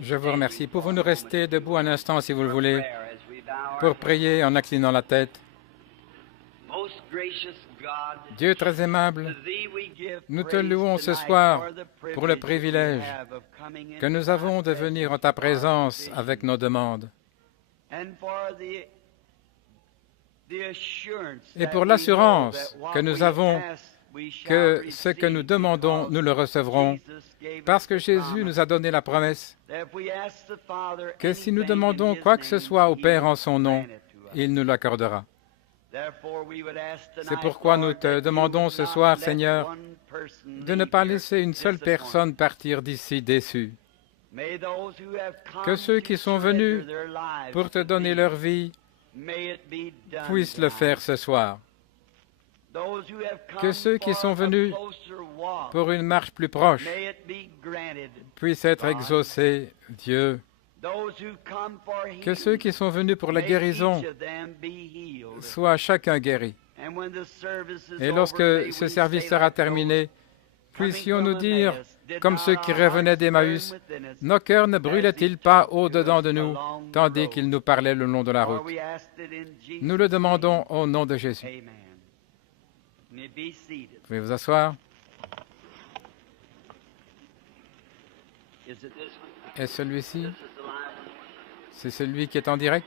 Je vous remercie. Pouvons-nous rester debout un instant, si vous le voulez, pour prier en inclinant la tête? Dieu très aimable, nous te louons ce soir pour le privilège que nous avons de venir en ta présence avec nos demandes et pour l'assurance que nous avons que ce que nous demandons, nous le recevrons, parce que Jésus nous a donné la promesse que si nous demandons quoi que ce soit au Père en son nom, il nous l'accordera. C'est pourquoi nous te demandons ce soir, Seigneur, de ne pas laisser une seule personne partir d'ici déçue. Que ceux qui sont venus pour te donner leur vie puissent le faire ce soir. Que ceux qui sont venus pour une marche plus proche puissent être exaucés, Dieu. Que ceux qui sont venus pour la guérison soient chacun guéris. Et lorsque ce service sera terminé, puissions-nous dire, comme ceux qui revenaient d'Emmaüs, nos cœurs ne brûlaient-ils pas au-dedans de nous, tandis qu'ils nous parlaient le long de la route? Nous le demandons au nom de Jésus. Vous pouvez vous asseoir. Et celui-ci? C'est celui qui est en direct?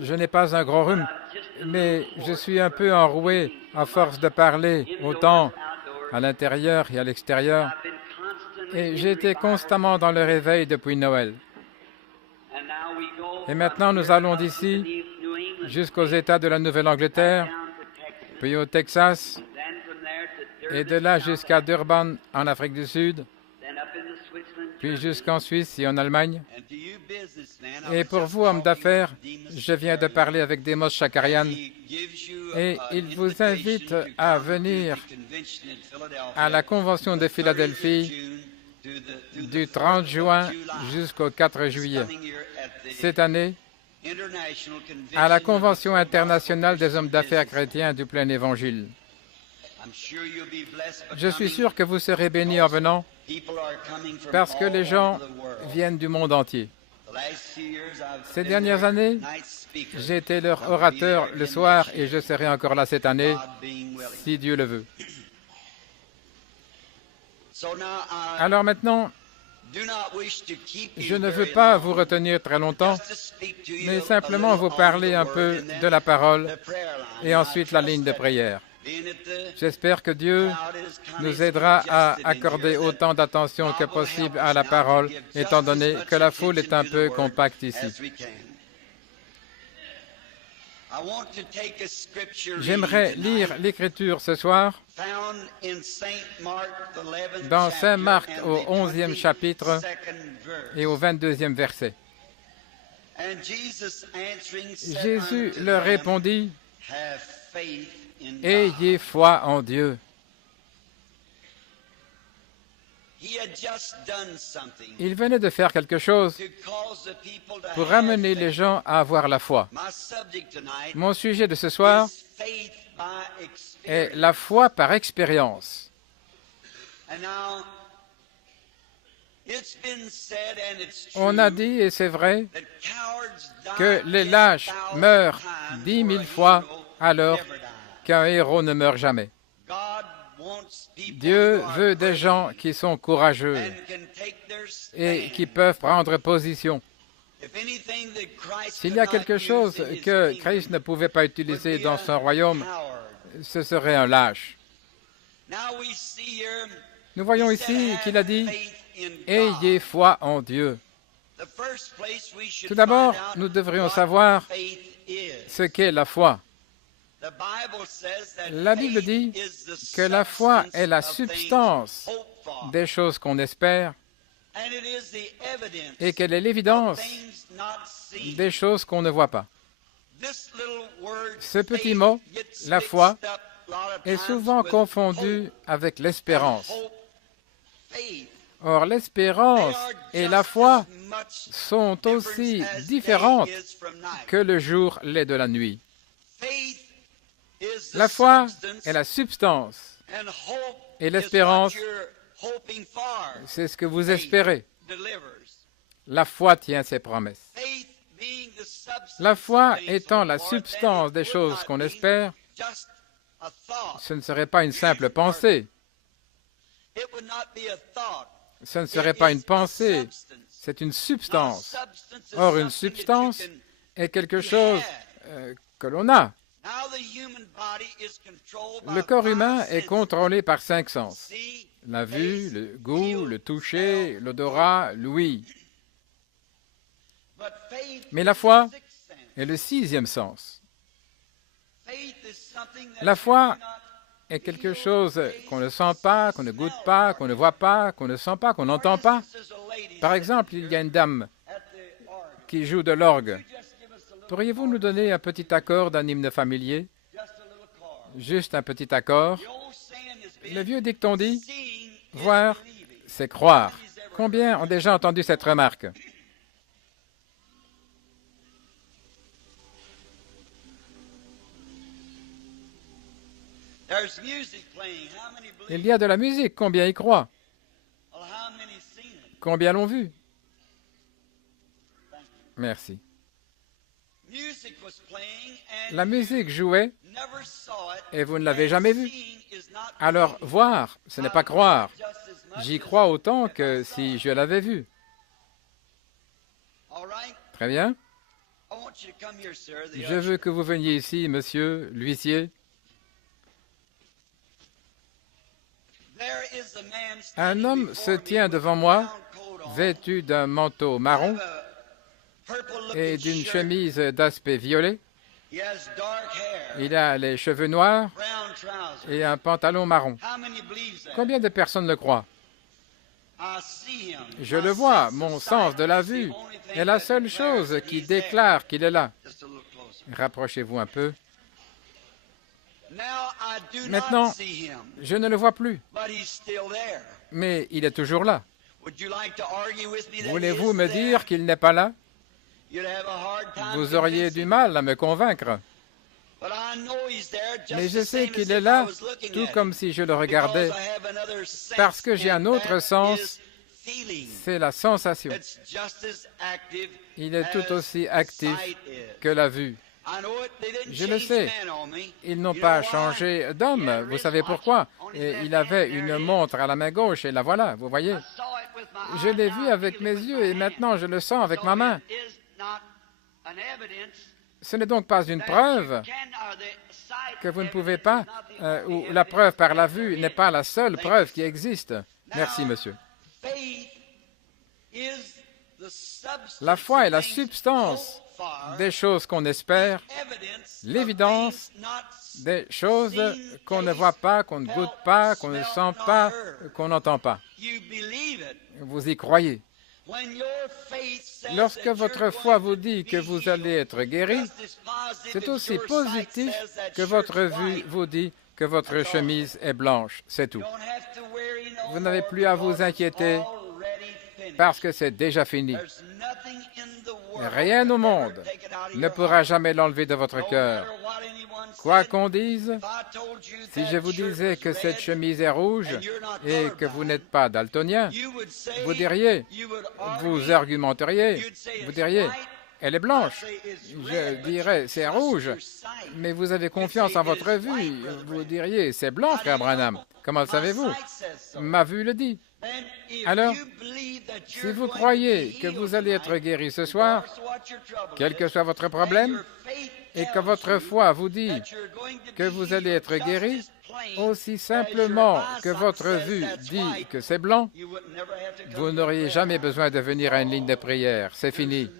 Je n'ai pas un gros rhume, mais je suis un peu enroué à force de parler, autant à l'intérieur et à l'extérieur. Et j'ai été constamment dans le réveil depuis Noël. Et maintenant, nous allons d'ici jusqu'aux États de la Nouvelle-Angleterre, puis au Texas, et de là jusqu'à Durban, en Afrique du Sud, puis jusqu'en Suisse et en Allemagne. Et pour vous, hommes d'affaires, je viens de parler avec Demos Shakarian, et il vous invite à venir à la Convention de Philadelphie du 30 juin jusqu'au 4 juillet. Cette année, à la Convention internationale des hommes d'affaires chrétiens du plein évangile. Je suis sûr que vous serez bénis en venant, parce que les gens viennent du monde entier. Ces dernières années, j'ai été leur orateur le soir et je serai encore là cette année, si Dieu le veut. Alors maintenant, je ne veux pas vous retenir très longtemps, mais simplement vous parler un peu de la parole et ensuite la ligne de prière. J'espère que Dieu nous aidera à accorder autant d'attention que possible à la parole, étant donné que la foule est un peu compacte ici. J'aimerais lire l'Écriture ce soir dans Saint Marc au 11e chapitre et au 22e verset. Jésus leur répondit, « Ayez foi en Dieu. » Il venait de faire quelque chose pour amener les gens à avoir la foi. Mon sujet de ce soir est la foi par expérience. On a dit, et c'est vrai, que les lâches meurent 10 000 fois alors qu'un héros ne meurt jamais. Dieu veut des gens qui sont courageux et qui peuvent prendre position. S'il y a quelque chose que Christ ne pouvait pas utiliser dans son royaume, ce serait un lâche. Nous voyons ici qu'il a dit « Ayez foi en Dieu ». Tout d'abord, nous devrions savoir ce qu'est la foi. La Bible dit que la foi est la substance des choses qu'on espère et qu'elle est l'évidence des choses qu'on ne voit pas. Ce petit mot, la foi, est souvent confondu avec l'espérance. Or, l'espérance et la foi sont aussi différentes que le jour l'est de la nuit. La foi est la substance et l'espérance, c'est ce que vous espérez. La foi tient ses promesses. La foi étant la substance des choses qu'on espère, ce ne serait pas une simple pensée. Ce ne serait pas une pensée, c'est une substance. Or, une substance est quelque chose que l'on a. Le corps humain est contrôlé par 5 sens. La vue, le goût, le toucher, l'odorat, l'ouïe. Mais la foi est le 6e sens. La foi est quelque chose qu'on ne sent pas, qu'on ne goûte pas, qu'on ne voit pas, qu'on ne sent pas, qu'on n'entend pas. Par exemple, il y a une dame qui joue de l'orgue. Pourriez-vous nous donner un petit accord d'un hymne familier? Juste un petit accord. Le vieux dicton dit « Voir, c'est croire ». Combien ont déjà entendu cette remarque? Il y a de la musique. Combien y croient? Combien l'ont vu? Merci. La musique jouait et vous ne l'avez jamais vue. Alors, voir, ce n'est pas croire. J'y crois autant que si je l'avais vue. Très bien. Je veux que vous veniez ici, monsieur l'huissier. Un homme se tient devant moi, vêtu d'un manteau marron et d'une chemise d'aspect violet. Il a les cheveux noirs et un pantalon marron. Combien de personnes le croient? Je le vois, mon sens de la vue est la seule chose qui déclare qu'il est là. Rapprochez-vous un peu. Maintenant, je ne le vois plus, mais il est toujours là. Voulez-vous me dire qu'il n'est pas là? Vous auriez du mal à me convaincre. Mais je sais qu'il est là, tout comme si je le regardais, parce que j'ai un autre sens, c'est la sensation. Il est tout aussi actif que la vue. Je le sais, ils n'ont pas changé d'homme, vous savez pourquoi? Et il avait une montre à la main gauche et la voilà, vous voyez? Je l'ai vu avec mes yeux et maintenant je le sens avec ma main. Ce n'est donc pas une preuve que vous ne pouvez pas, ou la preuve par la vue n'est pas la seule preuve qui existe. Merci, monsieur. La foi est la substance des choses qu'on espère, l'évidence des choses qu'on ne voit pas, qu'on ne goûte pas, qu'on ne sent pas, qu'on n'entend pas. Vous y croyez. Lorsque votre foi vous dit que vous allez être guéri, c'est aussi positif que votre vue vous dit que votre chemise est blanche. C'est tout. Vous n'avez plus à vous inquiéter parce que c'est déjà fini. Rien au monde ne pourra jamais l'enlever de votre cœur. Quoi qu'on dise, si je vous disais que cette chemise est rouge et que vous n'êtes pas daltonien, vous diriez, vous argumenteriez, vous diriez, elle est blanche. Je dirais, c'est rouge. Mais vous avez confiance en votre vue. Vous diriez, c'est blanc, frère Branham. Comment le savez-vous? Ma vue le dit. Alors, si vous croyez que vous allez être guéri ce soir, quel que soit votre problème, et que votre foi vous dit que vous allez être guéri, aussi simplement que votre vue dit que c'est blanc, vous n'auriez jamais besoin de venir à une ligne de prière. C'est fini.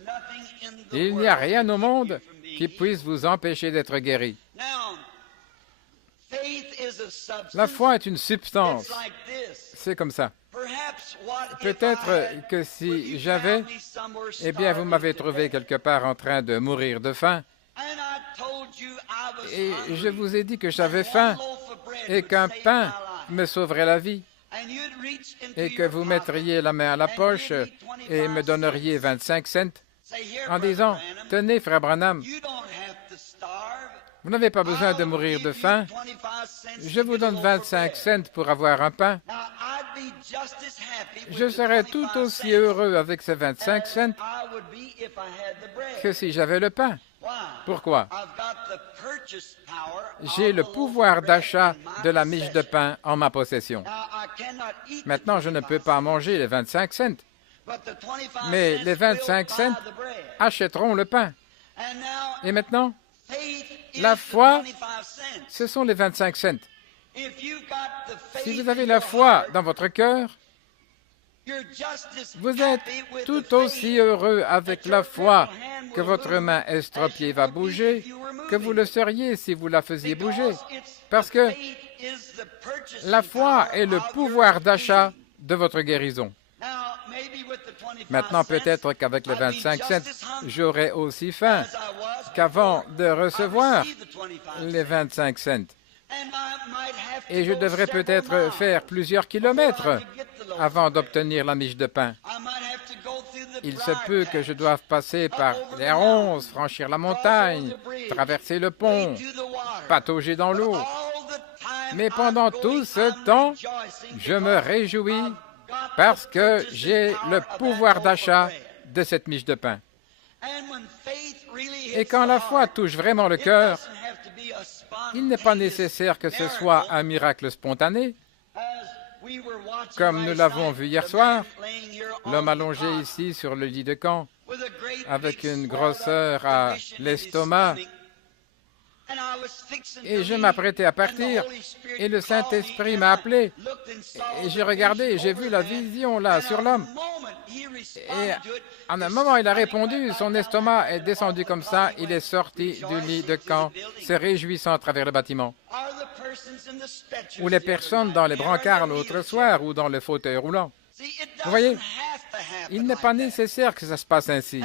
Il n'y a rien au monde qui puisse vous empêcher d'être guéri. La foi est une substance. C'est comme ça. Peut-être que si j'avais, eh bien, vous m'avez trouvé quelque part en train de mourir de faim. Et je vous ai dit que j'avais faim et qu'un pain me sauverait la vie. et que vous mettriez la main à la poche et me donneriez 25 cents en disant « Tenez, frère Branham, vous n'avez pas besoin de mourir de faim. Je vous donne 25 cents pour avoir un pain. » Je serais tout aussi heureux avec ces 25 cents que si j'avais le pain. Pourquoi? J'ai le pouvoir d'achat de la miche de pain en ma possession. Maintenant, je ne peux pas manger les 25 cents, mais les 25 cents achèteront le pain. Et maintenant, la foi, ce sont les 25 cents. Si vous avez la foi dans votre cœur, vous êtes tout aussi heureux avec la foi que votre main estropiée va bouger que vous le seriez si vous la faisiez bouger. Parce que la foi est le pouvoir d'achat de votre guérison. Maintenant, peut-être qu'avec les 25 cents, j'aurai aussi faim qu'avant de recevoir les 25 cents. Et je devrais peut-être faire plusieurs kilomètres avant d'obtenir la miche de pain. Il se peut que je doive passer par les ronces, franchir la montagne, traverser le pont, patauger dans l'eau. Mais pendant tout ce temps, je me réjouis parce que j'ai le pouvoir d'achat de cette miche de pain. Et quand la foi touche vraiment le cœur, il n'est pas nécessaire que ce soit un miracle spontané. Comme nous l'avons vu hier soir, l'homme allongé ici sur le lit de camp, avec une grosseur à l'estomac, et je m'apprêtais à partir, et le Saint-Esprit m'a appelé, et j'ai regardé, et j'ai vu la vision là sur l'homme. Et en un moment, il a répondu, son estomac est descendu comme ça, il est sorti du lit de camp, se réjouissant à travers le bâtiment. Ou les personnes dans les brancards l'autre soir, ou dans le fauteuil roulant. Vous voyez, il n'est pas nécessaire que ça se passe ainsi.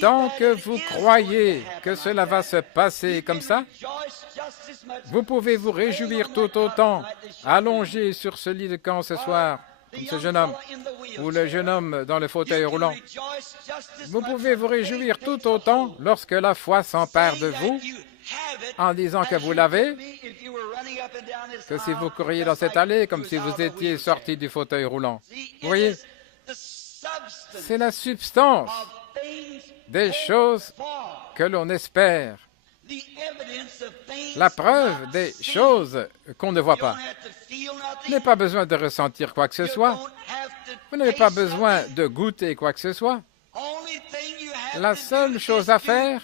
Tant que vous croyez que cela va se passer comme ça, vous pouvez vous réjouir tout autant, allongé sur ce lit de camp ce soir, comme ce jeune homme, ou le jeune homme dans le fauteuil roulant. Vous pouvez vous réjouir tout autant lorsque la foi s'empare de vous, en disant que vous l'avez, que si vous couriez dans cette allée comme si vous étiez sorti du fauteuil roulant. Vous voyez, c'est la substance des choses que l'on espère, la preuve des choses qu'on ne voit pas. Vous n'avez pas besoin de ressentir quoi que ce soit. Vous n'avez pas besoin de goûter quoi que ce soit. La seule chose à faire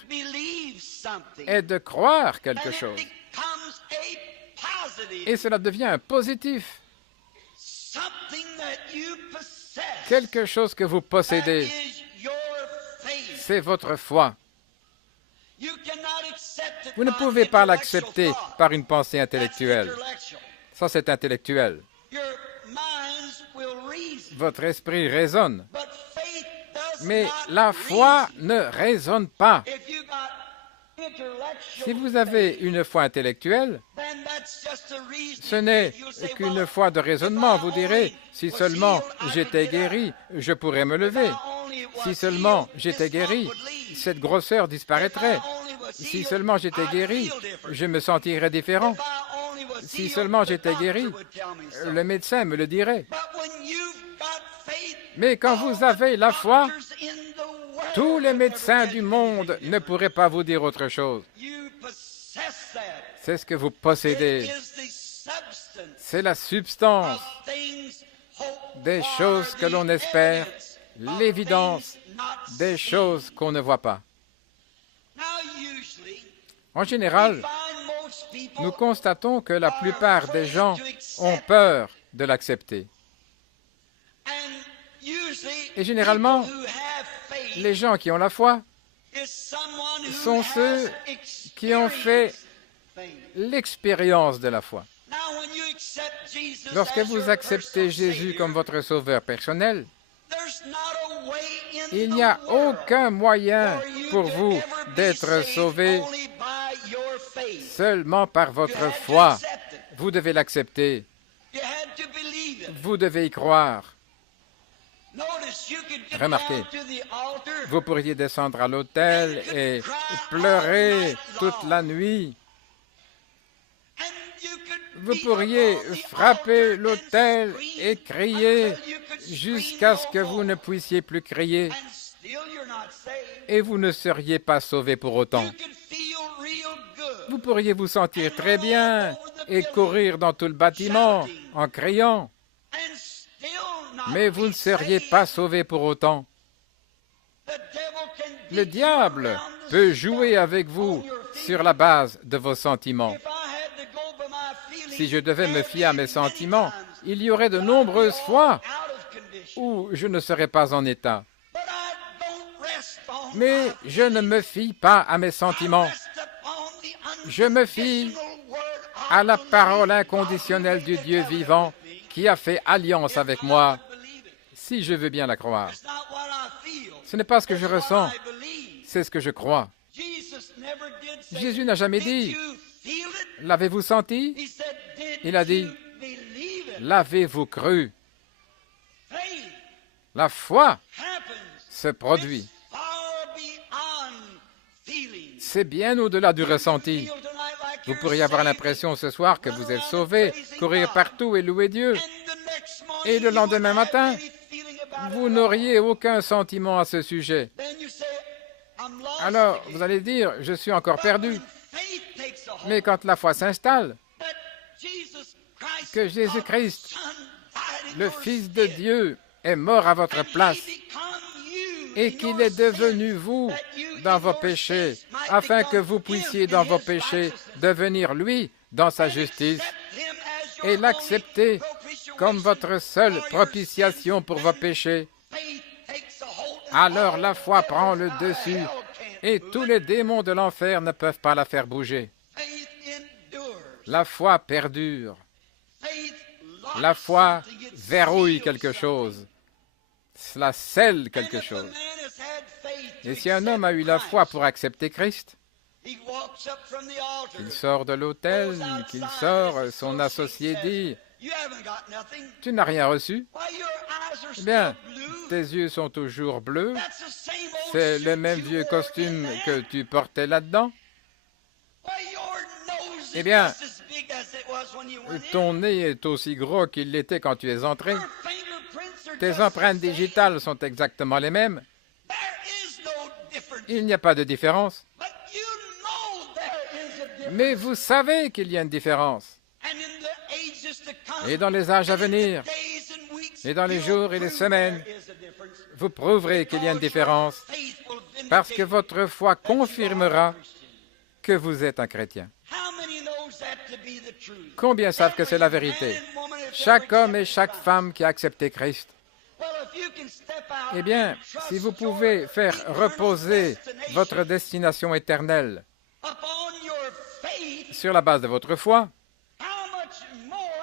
est de croire quelque chose. Et cela devient un positif. Quelque chose que vous possédez, c'est votre foi. Vous ne pouvez pas l'accepter par une pensée intellectuelle. Ça, c'est intellectuel. Votre esprit raisonne. Mais la foi ne raisonne pas. Si vous avez une foi intellectuelle, ce n'est qu'une foi de raisonnement. Vous direz, si seulement j'étais guéri, je pourrais me lever. Si seulement j'étais guéri, cette grosseur disparaîtrait. Si seulement j'étais guéri, je me sentirais différent. Si seulement j'étais guéri, le médecin me le dirait. Mais quand vous avez la foi, tous les médecins du monde ne pourraient pas vous dire autre chose. C'est ce que vous possédez. C'est la substance des choses que l'on espère, l'évidence des choses qu'on ne voit pas. En général, nous constatons que la plupart des gens ont peur de l'accepter. Et généralement, les gens qui ont la foi sont ceux qui ont fait l'expérience de la foi. Lorsque vous acceptez Jésus comme votre sauveur personnel, il n'y a aucun moyen pour vous d'être sauvé seulement par votre foi. Vous devez l'accepter. Vous devez y croire. Remarquez, vous pourriez descendre à l'autel et pleurer toute la nuit. Vous pourriez frapper l'autel et crier jusqu'à ce que vous ne puissiez plus crier. Et vous ne seriez pas sauvé pour autant. Vous pourriez vous sentir très bien et courir dans tout le bâtiment en criant. Mais vous ne seriez pas sauvé pour autant. Le diable peut jouer avec vous sur la base de vos sentiments. Si je devais me fier à mes sentiments, il y aurait de nombreuses fois où je ne serais pas en état. Mais je ne me fie pas à mes sentiments. Je me fie à la parole inconditionnelle du Dieu vivant qui a fait alliance avec moi, si je veux bien la croire. Ce n'est pas ce que je ressens, c'est ce que je crois. Jésus n'a jamais dit « L'avez-vous senti ?» Il a dit « L'avez-vous cru ?» La foi se produit. C'est bien au-delà du ressenti. Vous pourriez avoir l'impression ce soir que vous êtes sauvé, courir partout et louer Dieu. Et le lendemain matin, vous n'auriez aucun sentiment à ce sujet. Alors, vous allez dire, je suis encore perdu. Mais quand la foi s'installe, que Jésus-Christ, le Fils de Dieu, est mort à votre place et qu'il est devenu vous dans vos péchés, afin que vous puissiez dans vos péchés devenir lui dans sa justice et l'accepter comme votre seule propitiation pour vos péchés. Alors la foi prend le dessus et tous les démons de l'enfer ne peuvent pas la faire bouger. La foi perdure. La foi verrouille quelque chose. Cela scelle quelque chose. Et si un homme a eu la foi pour accepter Christ, qu'il sort de l'autel, qu'il sort, son associé dit « Tu n'as rien reçu ?» Eh bien, tes yeux sont toujours bleus, c'est le même vieux costume que tu portais là-dedans. Eh bien, ton nez est aussi gros qu'il l'était quand tu es entré. Tes empreintes digitales sont exactement les mêmes. Il n'y a pas de différence. Mais vous savez qu'il y a une différence. Et dans les âges à venir, et dans les jours et les semaines, vous prouverez qu'il y a une différence, parce que votre foi confirmera que vous êtes un chrétien. Combien savent que c'est la vérité? Chaque homme et chaque femme qui a accepté Christ. Eh bien, si vous pouvez faire reposer votre destination éternelle sur la base de votre foi,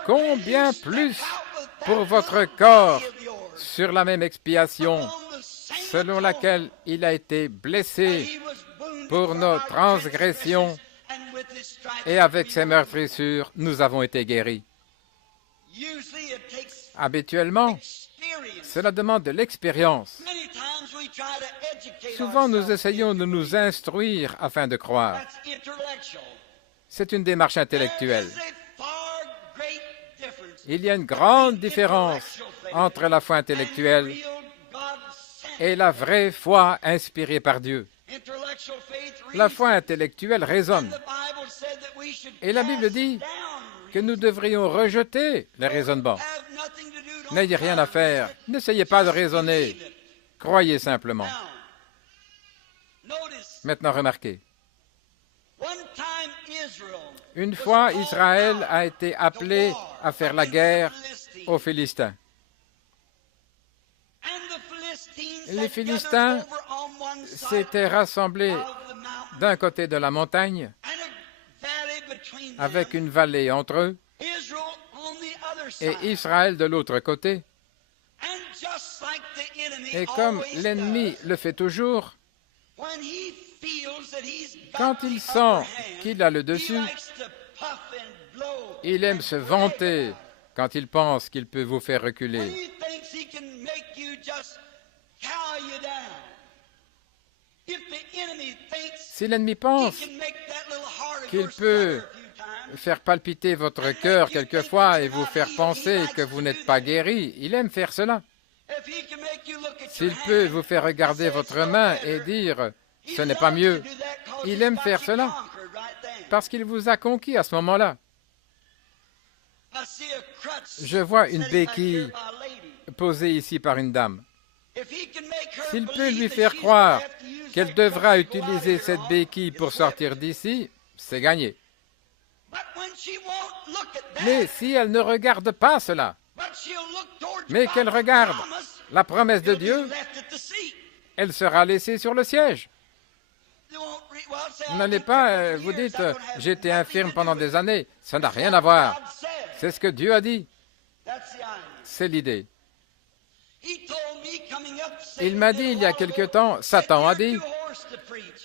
combien plus pour votre corps sur la même expiation selon laquelle il a été blessé pour nos transgressions et avec ses meurtrissures, nous avons été guéris. Habituellement, cela demande de l'expérience. Souvent, nous essayons de nous instruire afin de croire. C'est une démarche intellectuelle. Il y a une grande différence entre la foi intellectuelle et la vraie foi inspirée par Dieu. La foi intellectuelle raisonne. Et la Bible dit que nous devrions rejeter les raisonnements. N'ayez rien à faire. N'essayez pas de raisonner. Croyez simplement. Maintenant, remarquez. Une fois, Israël a été appelé à faire la guerre aux Philistins. Les Philistins s'étaient rassemblés d'un côté de la montagne, avec une vallée entre eux, et Israël de l'autre côté. Et comme l'ennemi le fait toujours, quand il sent qu'il a le dessus, il aime se vanter quand il pense qu'il peut vous faire reculer. Si l'ennemi pense qu'il peut faire palpiter votre cœur quelquefois et vous faire penser que vous n'êtes pas guéri, il aime faire cela. S'il peut vous faire regarder votre main et dire « ce n'est pas mieux », il aime faire cela parce qu'il vous a conquis à ce moment-là. Je vois une béquille posée ici par une dame. S'il peut lui faire croire qu'elle devra utiliser cette béquille pour sortir d'ici, c'est gagné. Mais si elle ne regarde pas cela, mais qu'elle regarde la promesse de Dieu, elle sera laissée sur le siège. Vous n'allez pas, vous dites, j'étais infirme pendant des années. Ça n'a rien à voir. C'est ce que Dieu a dit. C'est l'idée. Il m'a dit il y a quelque temps, Satan a dit,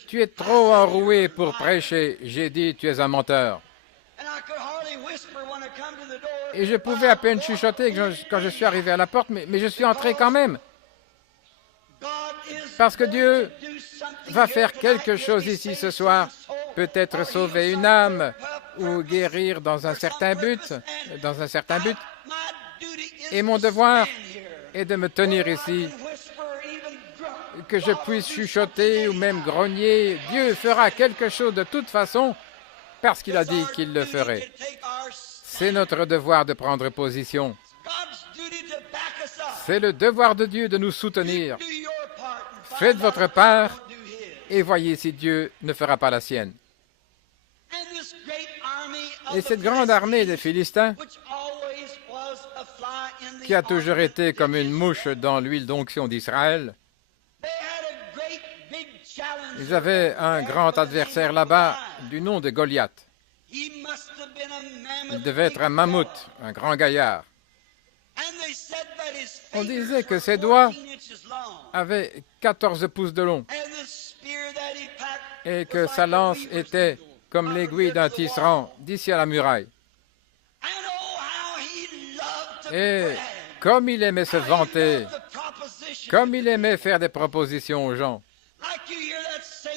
tu es trop enroué pour prêcher. J'ai dit, tu es un menteur. Et je pouvais à peine chuchoter quand je suis arrivé à la porte, mais je suis entré quand même. Parce que Dieu va faire quelque chose ici ce soir, peut-être sauver une âme ou guérir dans un certain but, Et mon devoir est de me tenir ici, que je puisse chuchoter ou même grogner. Dieu fera quelque chose de toute façon parce qu'il a dit qu'il le ferait. C'est notre devoir de prendre position. C'est le devoir de Dieu de nous soutenir. Faites votre part et voyez si Dieu ne fera pas la sienne. Et cette grande armée des Philistins, qui a toujours été comme une mouche dans l'huile d'onction d'Israël, ils avaient un grand adversaire là-bas du nom de Goliath. Il devait être un mammouth, un grand gaillard. On disait que ses doigts avaient 14 pouces de long et que sa lance était comme l'aiguille d'un tisserand d'ici à la muraille. Et comme il aimait se vanter, comme il aimait faire des propositions aux gens,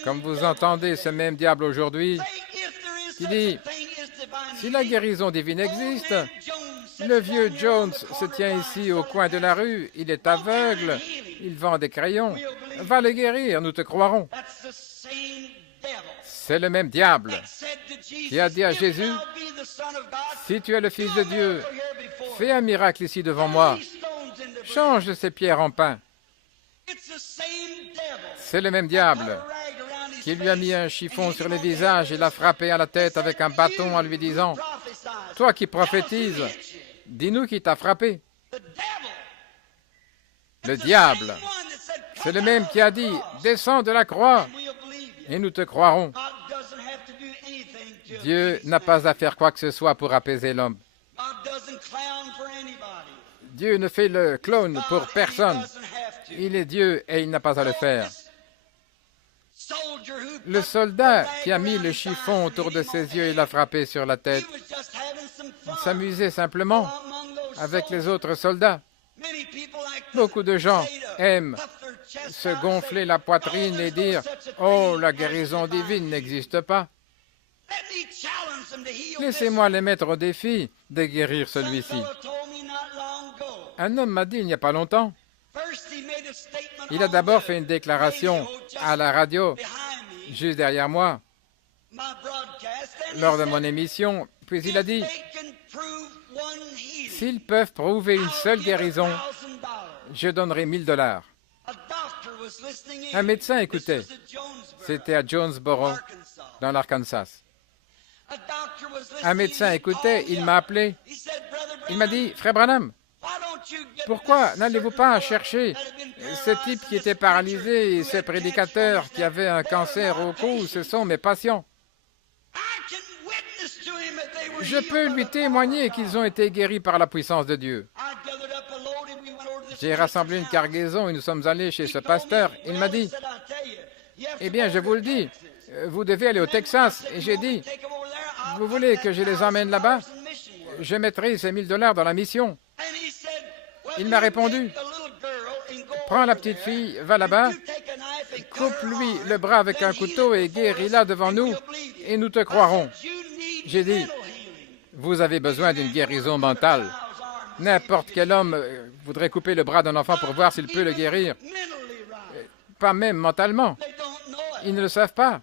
comme vous entendez ce même diable aujourd'hui, qui dit, si la guérison divine existe, le vieux Jones se tient ici au coin de la rue, il est aveugle, il vend des crayons, va le guérir, nous te croirons. C'est le même diable qui a dit à Jésus, si tu es le Fils de Dieu, fais un miracle ici devant moi, change ces pierres en pain. C'est le même diable qui lui a mis un chiffon sur le visage et l'a frappé à la tête avec un bâton en lui disant, toi qui prophétises, dis-nous qui t'a frappé. Le diable, c'est le même qui a dit, descends de la croix et nous te croirons. Dieu n'a pas à faire quoi que ce soit pour apaiser l'homme. Dieu ne fait le clown pour personne. Il est Dieu et il n'a pas à le faire. Le soldat qui a mis le chiffon autour de ses yeux et l'a frappé sur la tête, il s'amusait simplement avec les autres soldats. Beaucoup de gens aiment se gonfler la poitrine et dire « Oh, la guérison divine n'existe pas ». Laissez-moi les mettre au défi de guérir celui-ci. Un homme m'a dit il n'y a pas longtemps, il a d'abord fait une déclaration à la radio, juste derrière moi, lors de mon émission, puis il a dit, s'ils peuvent prouver une seule guérison, je donnerai $1000. Un médecin écoutait. C'était à Jonesboro, dans l'Arkansas. Un médecin écoutait, il m'a appelé. Il m'a dit, Frère Branham, pourquoi n'allez-vous pas chercher ce type qui était paralysé et ce prédicateur qui avait un cancer au cou, ce sont mes patients. Je peux lui témoigner qu'ils ont été guéris par la puissance de Dieu. J'ai rassemblé une cargaison et nous sommes allés chez ce pasteur. Il m'a dit, eh bien, je vous le dis, vous devez aller au Texas. Et j'ai dit, vous voulez que je les emmène là-bas? je mettrai ces $1000 dans la mission. Il m'a répondu, prends la petite fille, va là-bas, coupe-lui le bras avec un couteau et guéris-la devant nous, et nous te croirons. J'ai dit, vous avez besoin d'une guérison mentale. N'importe quel homme voudrait couper le bras d'un enfant pour voir s'il peut le guérir. Pas même mentalement. Ils ne le savent pas.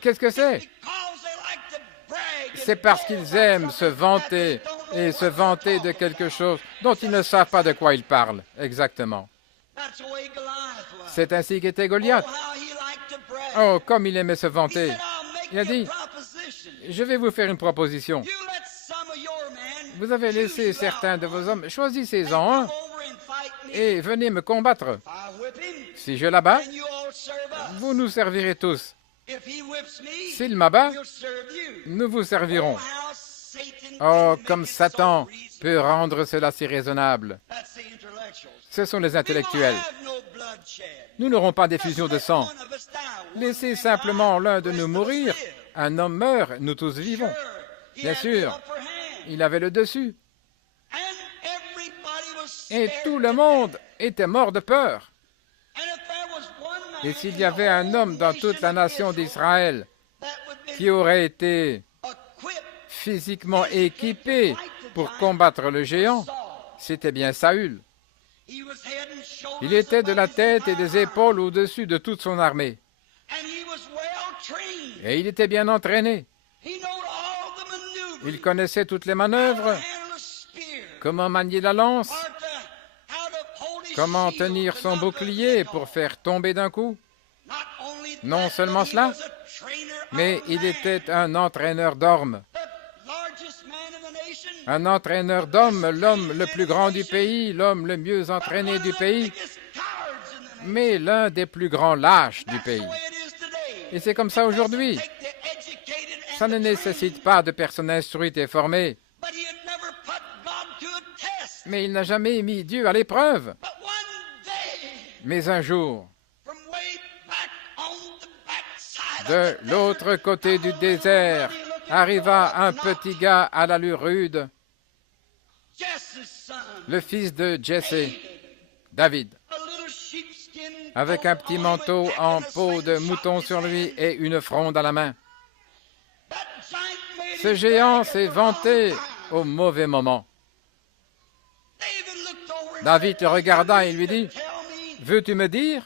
Qu'est-ce que c'est? C'est parce qu'ils aiment se vanter et se vanter de quelque chose dont ils ne savent pas de quoi ils parlent. Exactement. C'est ainsi qu'était Goliath. Oh, comme il aimait se vanter. Il a dit, je vais vous faire une proposition. Vous avez laissé certains de vos hommes, choisissez-en un et venez me combattre. Si je l'abat, vous nous servirez tous. S'il m'abat, nous vous servirons. Oh, comme Satan peut rendre cela si raisonnable. Ce sont les intellectuels. Nous n'aurons pas d'effusion de sang. Laissez simplement l'un de nous mourir. Un homme meurt, nous tous vivons. Bien sûr, il avait le dessus. Et tout le monde était mort de peur. Et s'il y avait un homme dans toute la nation d'Israël qui aurait été physiquement équipé pour combattre le géant, c'était bien Saül. Il était de la tête et des épaules au-dessus de toute son armée. Et il était bien entraîné. Il connaissait toutes les manœuvres, comment manier la lance, comment tenir son bouclier pour faire tomber d'un coup. Non seulement cela, mais il était un entraîneur d'hommes. Un entraîneur d'hommes, l'homme le plus grand du pays, l'homme le mieux entraîné du pays, mais l'un des plus grands lâches du pays. Et c'est comme ça aujourd'hui. Ça ne nécessite pas de personnes instruites et formées. Mais il n'a jamais mis Dieu à l'épreuve. Mais un jour, de l'autre côté du désert, arriva un petit gars à l'allure rude, le fils de Jesse, David, avec un petit manteau en peau de mouton sur lui et une fronde à la main. Ce géant s'est vanté au mauvais moment. David le regarda et lui dit, « Veux-tu me dire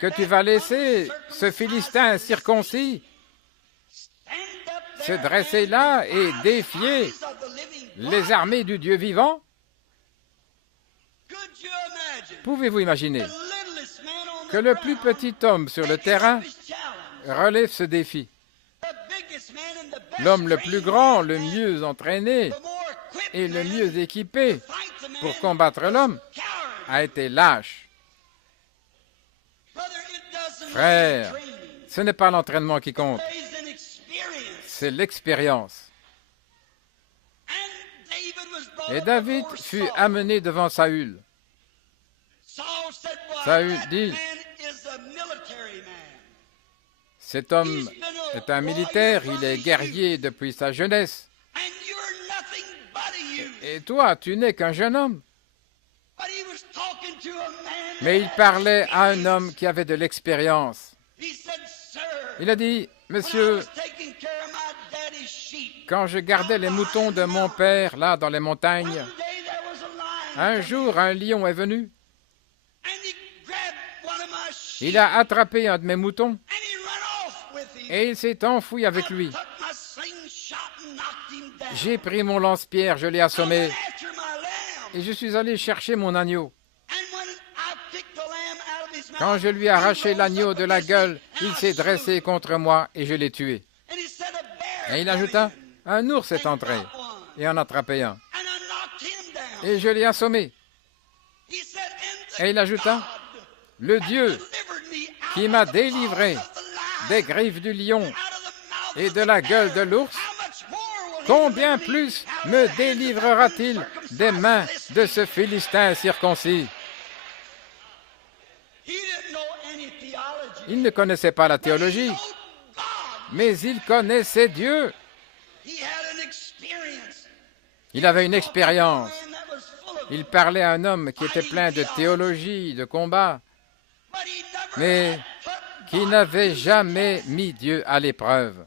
que tu vas laisser ce Philistin circoncis se dresser là et défier les armées du Dieu vivant? » Pouvez-vous imaginer que le plus petit homme sur le terrain relève ce défi? L'homme le plus grand, le mieux entraîné et le mieux équipé pour combattre l'homme a été lâche. Frère, ce n'est pas l'entraînement qui compte, c'est l'expérience. Et David fut amené devant Saül. Saül dit, « Cet homme est un militaire, il est guerrier depuis sa jeunesse. Et toi, tu n'es qu'un jeune homme. » Mais il parlait à un homme qui avait de l'expérience. Il a dit, « Monsieur, quand je gardais les moutons de mon père, là, dans les montagnes, un jour, un lion est venu. Il a attrapé un de mes moutons et il s'est enfoui avec lui. J'ai pris mon lance-pierre, je l'ai assommé et je suis allé chercher mon agneau. Quand je lui ai arraché l'agneau de la gueule, il s'est dressé contre moi et je l'ai tué. » Et il ajouta, « Un ours est entré et en a attrapé un. Et je l'ai assommé. » Et il ajouta, « Le Dieu qui m'a délivré des griffes du lion et de la gueule de l'ours, combien plus me délivrera-t-il des mains de ce Philistin circoncis? » Il ne connaissait pas la théologie, mais il connaissait Dieu. Il avait une expérience. Il parlait à un homme qui était plein de théologie, de combat, mais qui n'avait jamais mis Dieu à l'épreuve.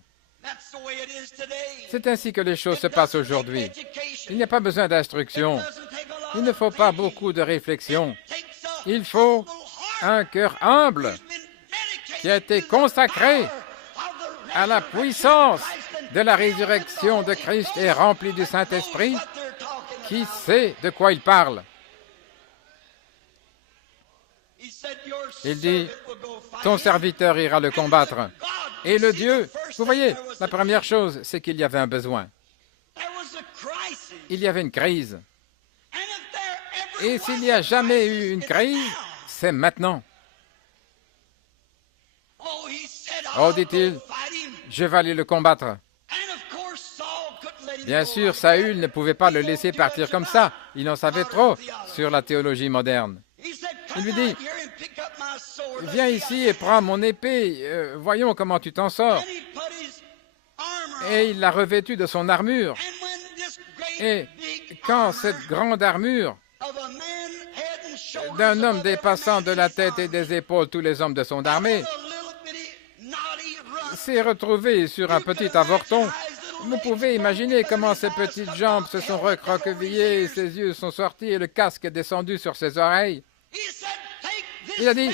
C'est ainsi que les choses se passent aujourd'hui. Il n'y a pas besoin d'instruction. Il ne faut pas beaucoup de réflexion. Il faut un cœur humble qui a été consacré à la puissance de la résurrection de Christ et rempli du Saint-Esprit, qui sait de quoi il parle. Il dit, ton serviteur ira le combattre. Et le Dieu, vous voyez, la première chose, c'est qu'il y avait un besoin. Il y avait une crise. Et s'il n'y a jamais eu une crise, c'est maintenant. Oh, dit-il, je vais aller le combattre. Bien sûr, Saül ne pouvait pas le laisser partir comme ça. Il en savait trop sur la théologie moderne. Il lui dit, viens ici et prends mon épée, voyons comment tu t'en sors. Et il l'a revêtu de son armure. Et quand cette grande armure d'un homme dépassant de la tête et des épaules tous les hommes de son armée s'est retrouvé sur un petit avorton, vous pouvez imaginer comment ses petites jambes se sont recroquevillées, ses yeux sont sortis et le casque est descendu sur ses oreilles. Il a dit,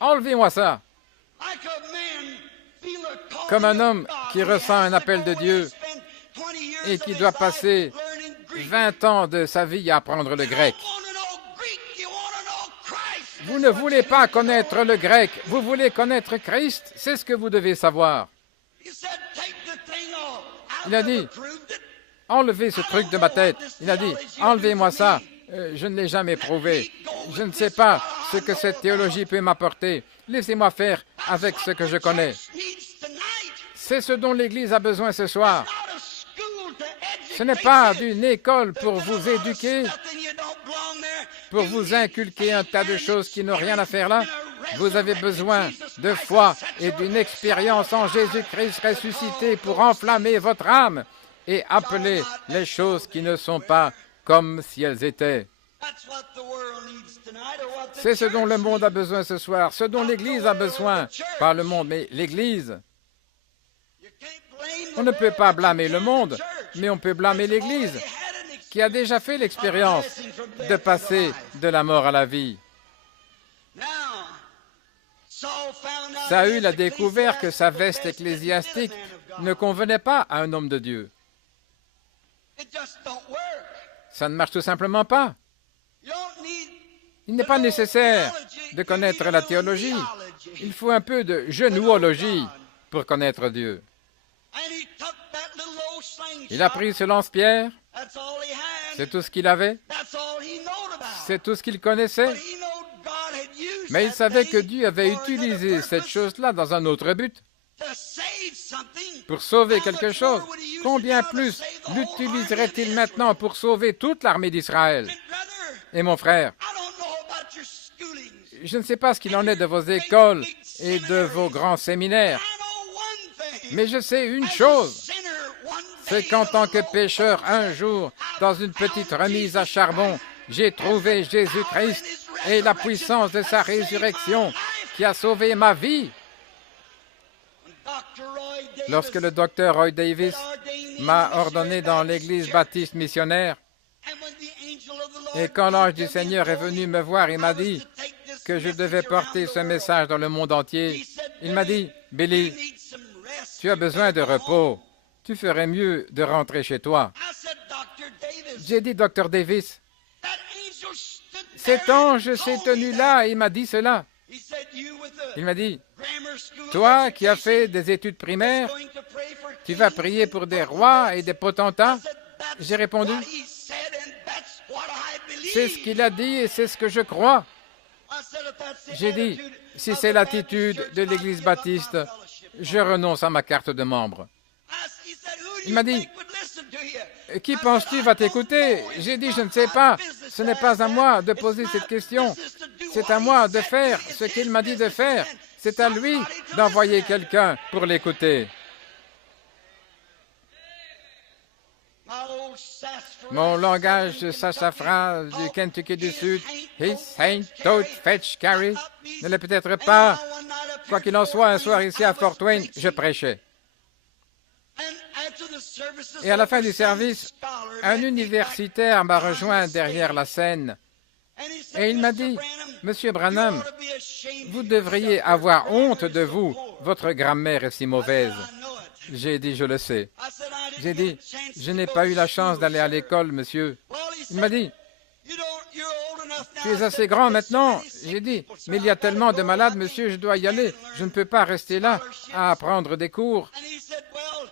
enlevez-moi ça. Comme un homme qui ressent un appel de Dieu et qui doit passer 20 ans de sa vie à apprendre le grec. Vous ne voulez pas connaître le grec, vous voulez connaître Christ, c'est ce que vous devez savoir. Il a dit, enlevez ce truc de ma tête. Il a dit, enlevez-moi ça. Je ne l'ai jamais prouvé. Je ne sais pas ce que cette théologie peut m'apporter. Laissez-moi faire avec ce que je connais. C'est ce dont l'Église a besoin ce soir. Ce n'est pas d'une école pour vous éduquer, pour vous inculquer un tas de choses qui n'ont rien à faire là. Vous avez besoin de foi et d'une expérience en Jésus-Christ ressuscité pour enflammer votre âme et appeler les choses qui ne sont pas comme si elles étaient. C'est ce dont le monde a besoin ce soir, ce dont l'Église a besoin. Pas le monde, mais l'Église. On ne peut pas blâmer le monde, mais on peut blâmer l'Église, qui a déjà fait l'expérience de passer de la mort à la vie. Saül a découvert que sa veste ecclésiastique ne convenait pas à un homme de Dieu. Ça ne marche tout simplement pas. Il n'est pas nécessaire de connaître la théologie. Il faut un peu de genouologie pour connaître Dieu. Il a pris ce lance-pierre. C'est tout ce qu'il avait. C'est tout ce qu'il connaissait. Mais il savait que Dieu avait utilisé cette chose-là dans un autre but, pour sauver quelque chose. Combien plus l'utiliserait-il maintenant pour sauver toute l'armée d'Israël? Et mon frère, je ne sais pas ce qu'il en est de vos écoles et de vos grands séminaires, mais je sais une chose, c'est qu'en tant que pécheur, un jour, dans une petite remise à charbon, j'ai trouvé Jésus-Christ et la puissance de sa résurrection qui a sauvé ma vie. Lorsque le docteur Roy Davis m'a ordonné dans l'Église baptiste missionnaire, et quand l'ange du Seigneur est venu me voir et m'a dit que je devais porter ce message dans le monde entier, il m'a dit, « Billy, tu as besoin de repos. Tu ferais mieux de rentrer chez toi. » J'ai dit, « Docteur Davis, cet ange s'est tenu là et il m'a dit cela. » Il m'a dit, « Toi qui as fait des études primaires, tu vas prier pour des rois et des potentats ?» J'ai répondu, « C'est ce qu'il a dit et c'est ce que je crois. » J'ai dit, « Si c'est l'attitude de l'Église baptiste, je renonce à ma carte de membre. » Il m'a dit, « Qui penses-tu va t'écouter ?» J'ai dit, « Je ne sais pas. Ce n'est pas à moi de poser cette question. C'est à moi de faire ce qu'il m'a dit de faire. C'est à lui d'envoyer quelqu'un pour l'écouter. » Mon langage de sassafras du Kentucky du Sud, His ain't don't fetch carry, ne l'est peut-être pas. Quoi qu'il en soit, un soir ici à Fort Wayne, je prêchais. Et à la fin du service, un universitaire m'a rejoint derrière la scène et il m'a dit, « Monsieur Branham, vous devriez avoir honte de vous, votre grammaire est si mauvaise. » J'ai dit, « Je le sais. » J'ai dit, « Je n'ai pas eu la chance d'aller à l'école, monsieur. » Il m'a dit, « Tu es assez grand maintenant. » J'ai dit, « Mais il y a tellement de malades, monsieur, je dois y aller. Je ne peux pas rester là à apprendre des cours. »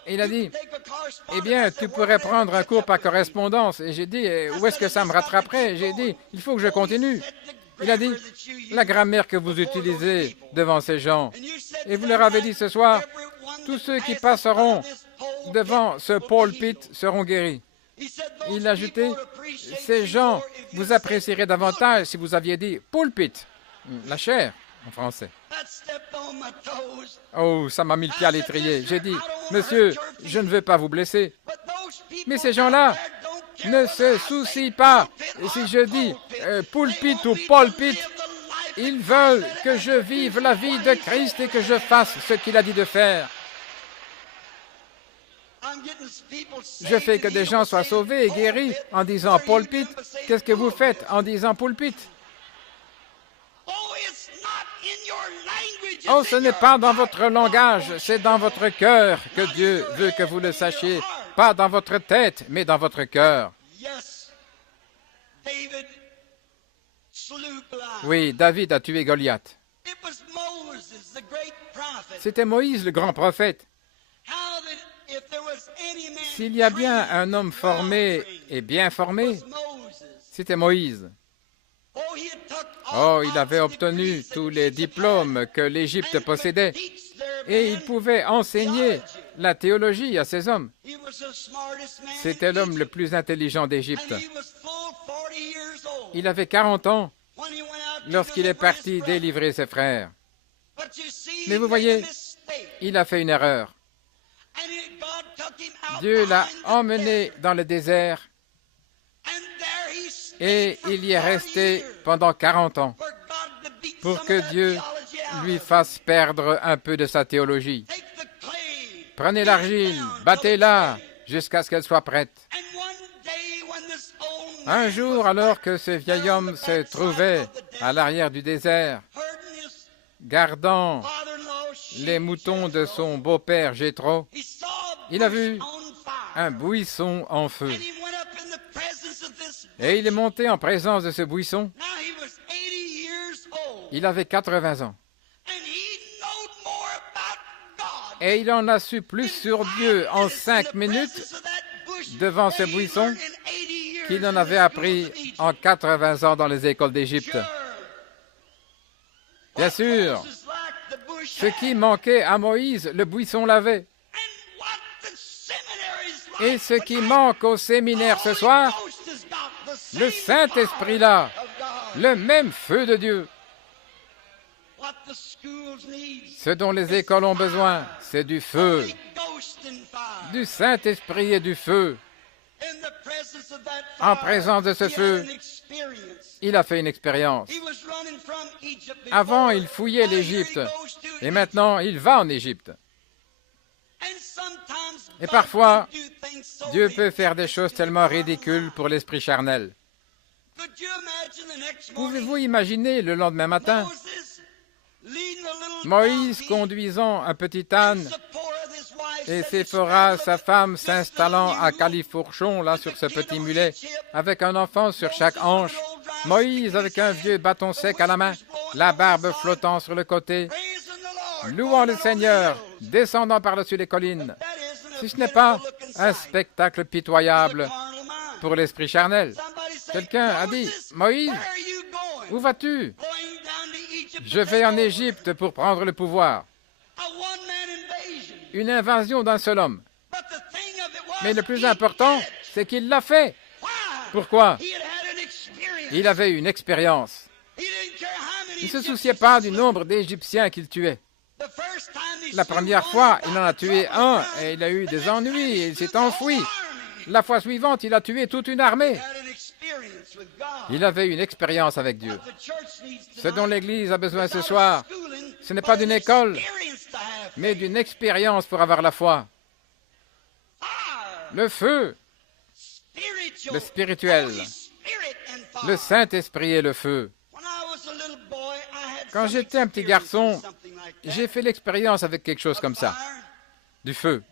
Et il a dit, « Eh bien, tu pourrais prendre un cours par correspondance. » Et j'ai dit, « Où est-ce que ça me rattraperait ?» J'ai dit, « Il faut que je continue. » Il a dit, « La grammaire que vous utilisez devant ces gens. » Et vous leur avez dit ce soir, « Tous ceux qui passeront devant ce pulpit seront guéris. » Il a ajouté, « Ces gens vous apprécieraient davantage si vous aviez dit pulpit, la chair en français. » Oh, ça m'a mis le pied à l'étrier. J'ai dit, « Monsieur, je ne veux pas vous blesser. » Mais ces gens-là ne se soucient pas. Et si je dis pulpit ou pulpit, ils veulent que je vive la vie de Christ et que je fasse ce qu'il a dit de faire. Je fais que des gens soient sauvés et guéris en disant pulpit. Qu'est-ce que vous faites en disant pulpit? Oh, ce n'est pas dans votre langage, c'est dans votre cœur que Dieu veut que vous le sachiez. Pas dans votre tête, mais dans votre cœur. Oui, David a tué Goliath. C'était Moïse, le grand prophète. S'il y a bien un homme formé et bien formé, c'était Moïse. Oh, il avait obtenu tous les diplômes que l'Égypte possédait et il pouvait enseigner la théologie à ces hommes. C'était l'homme le plus intelligent d'Égypte. Il avait 40 ans lorsqu'il est parti délivrer ses frères. Mais vous voyez, il a fait une erreur. Dieu l'a emmené dans le désert et il y est resté pendant 40 ans pour que Dieu lui fasse perdre un peu de sa théologie. Prenez l'argile, battez-la jusqu'à ce qu'elle soit prête. Un jour, alors que ce vieil homme se trouvait à l'arrière du désert, gardant les moutons de son beau-père Jéthro, il a vu un buisson en feu. Et il est monté en présence de ce buisson. Il avait 80 ans. Et il en a su plus sur Dieu en 5 minutes devant ce buisson qu'il en avait appris en 80 ans dans les écoles d'Égypte. Bien sûr, ce qui manquait à Moïse, le buisson l'avait. Et ce qui manque au séminaire ce soir, le Saint-Esprit là, le même feu de Dieu. Ce dont les écoles ont besoin, c'est du feu, du Saint-Esprit et du feu. En présence de ce feu, il a fait une expérience. Avant, il fouillait l'Égypte, et maintenant, il va en Égypte. Et parfois, Dieu peut faire des choses tellement ridicules pour l'esprit charnel. Pouvez-vous imaginer le lendemain matin, Moïse conduisant un petit âne et Séphora, sa femme, s'installant à califourchon, là, sur ce petit mulet, avec un enfant sur chaque hanche. Moïse avec un vieux bâton sec à la main, la barbe flottant sur le côté, louant le Seigneur, descendant par-dessus les collines. Si ce n'est pas un spectacle pitoyable pour l'esprit charnel. Quelqu'un a dit, « Moïse, où vas-tu? » « Je vais en Égypte pour prendre le pouvoir. » Une invasion d'un seul homme. Mais le plus important, c'est qu'il l'a fait. Pourquoi? Il avait une expérience. Il ne se souciait pas du nombre d'Égyptiens qu'il tuait. La première fois, il en a tué un et il a eu des ennuis et il s'est enfoui. La fois suivante, il a tué toute une armée. Il avait une expérience avec Dieu. Ce dont l'Église a besoin ce soir, ce n'est pas d'une école, mais d'une expérience pour avoir la foi. Le feu, le spirituel, le Saint-Esprit et le feu. Quand j'étais un petit garçon, j'ai fait l'expérience avec quelque chose comme ça, du feu.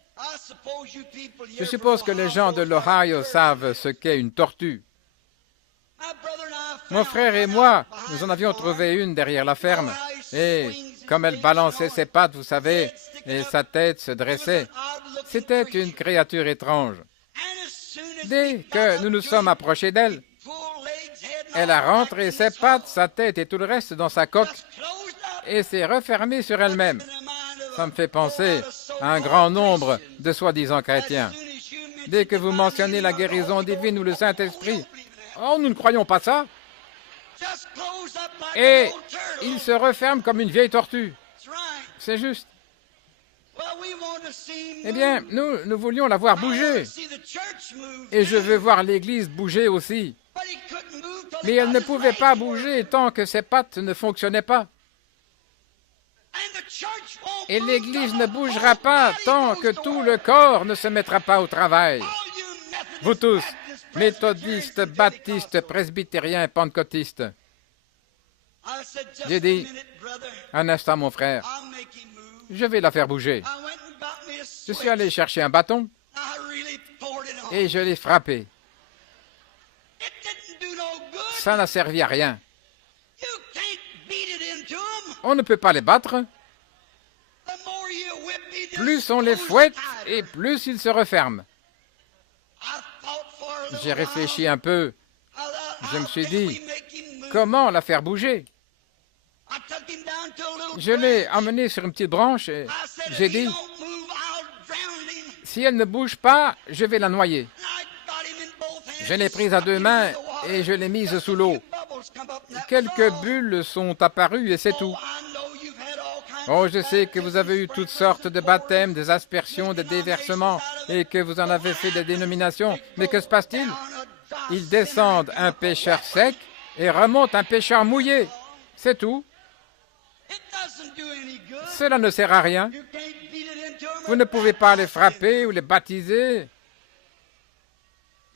Je suppose que les gens de l'Ohio savent ce qu'est une tortue. Mon frère et moi, nous en avions trouvé une derrière la ferme, et comme elle balançait ses pattes, vous savez, et sa tête se dressait, c'était une créature étrange. Dès que nous nous sommes approchés d'elle, elle a rentré ses pattes, sa tête et tout le reste dans sa coque et s'est refermée sur elle-même. Ça me fait penser à un grand nombre de soi-disant chrétiens. Dès que vous mentionnez la guérison divine ou le Saint-Esprit, oh, nous ne croyons pas ça. Et il se referme comme une vieille tortue. C'est juste. Eh bien, nous voulions la voir bouger. Et je veux voir l'Église bouger aussi. Mais elle ne pouvait pas bouger tant que ses pattes ne fonctionnaient pas. Et l'Église ne bougera pas tant que tout le corps ne se mettra pas au travail. Vous tous, méthodistes, baptistes, presbytériens, pentecôtistes. J'ai dit, un instant mon frère, je vais la faire bouger. Je suis allé chercher un bâton et je l'ai frappé. Ça n'a servi à rien. On ne peut pas les battre. Plus on les fouette et plus ils se referment. J'ai réfléchi un peu. Je me suis dit, comment la faire bouger? Je l'ai emmenée sur une petite branche et j'ai dit, si elle ne bouge pas, je vais la noyer. Je l'ai prise à deux mains et je l'ai mise sous l'eau. Quelques bulles sont apparues et c'est tout. Oh, je sais que vous avez eu toutes sortes de baptêmes, des aspersions, des déversements et que vous en avez fait des dénominations. Mais que se passe-t-il? Ils descendent un pêcheur sec et remontent un pêcheur mouillé. C'est tout. Cela ne sert à rien. Vous ne pouvez pas les frapper ou les baptiser.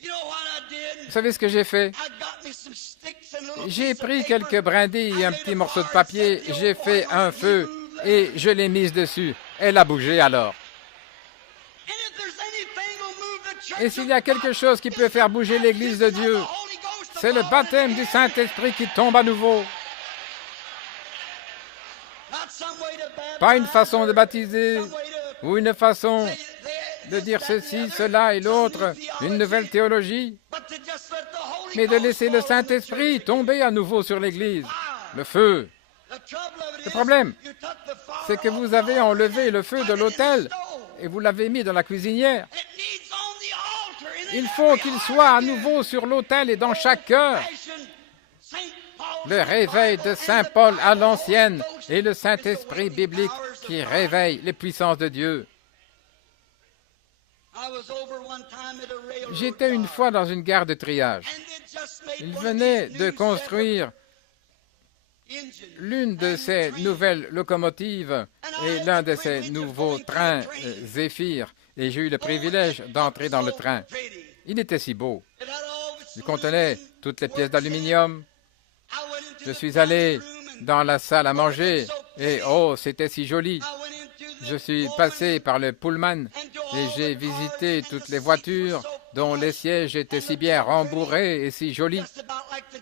Vous savez ce que j'ai fait? J'ai pris quelques brindilles et un petit morceau de papier, j'ai fait un feu et je l'ai mise dessus. Elle a bougé alors. Et s'il y a quelque chose qui peut faire bouger l'Église de Dieu, c'est le baptême du Saint-Esprit qui tombe à nouveau. Pas une façon de baptiser ou une façon de dire ceci, cela et l'autre, une nouvelle théologie, mais de laisser le Saint-Esprit tomber à nouveau sur l'Église, le feu. Le problème, c'est que vous avez enlevé le feu de l'autel et vous l'avez mis dans la cuisinière. Il faut qu'il soit à nouveau sur l'autel et dans chaque cœur. Le réveil de Saint Paul à l'ancienne et le Saint-Esprit biblique qui réveille les puissances de Dieu. J'étais une fois dans une gare de triage. Ils venaient de construire l'une de ces nouvelles locomotives et l'un de ces nouveaux trains Zéphyr. Et j'ai eu le privilège d'entrer dans le train. Il était si beau. Il contenait toutes les pièces d'aluminium. Je suis allé dans la salle à manger et oh, c'était si joli. Je suis passé par le Pullman et j'ai visité toutes les voitures dont les sièges étaient si bien rembourrés et si jolis.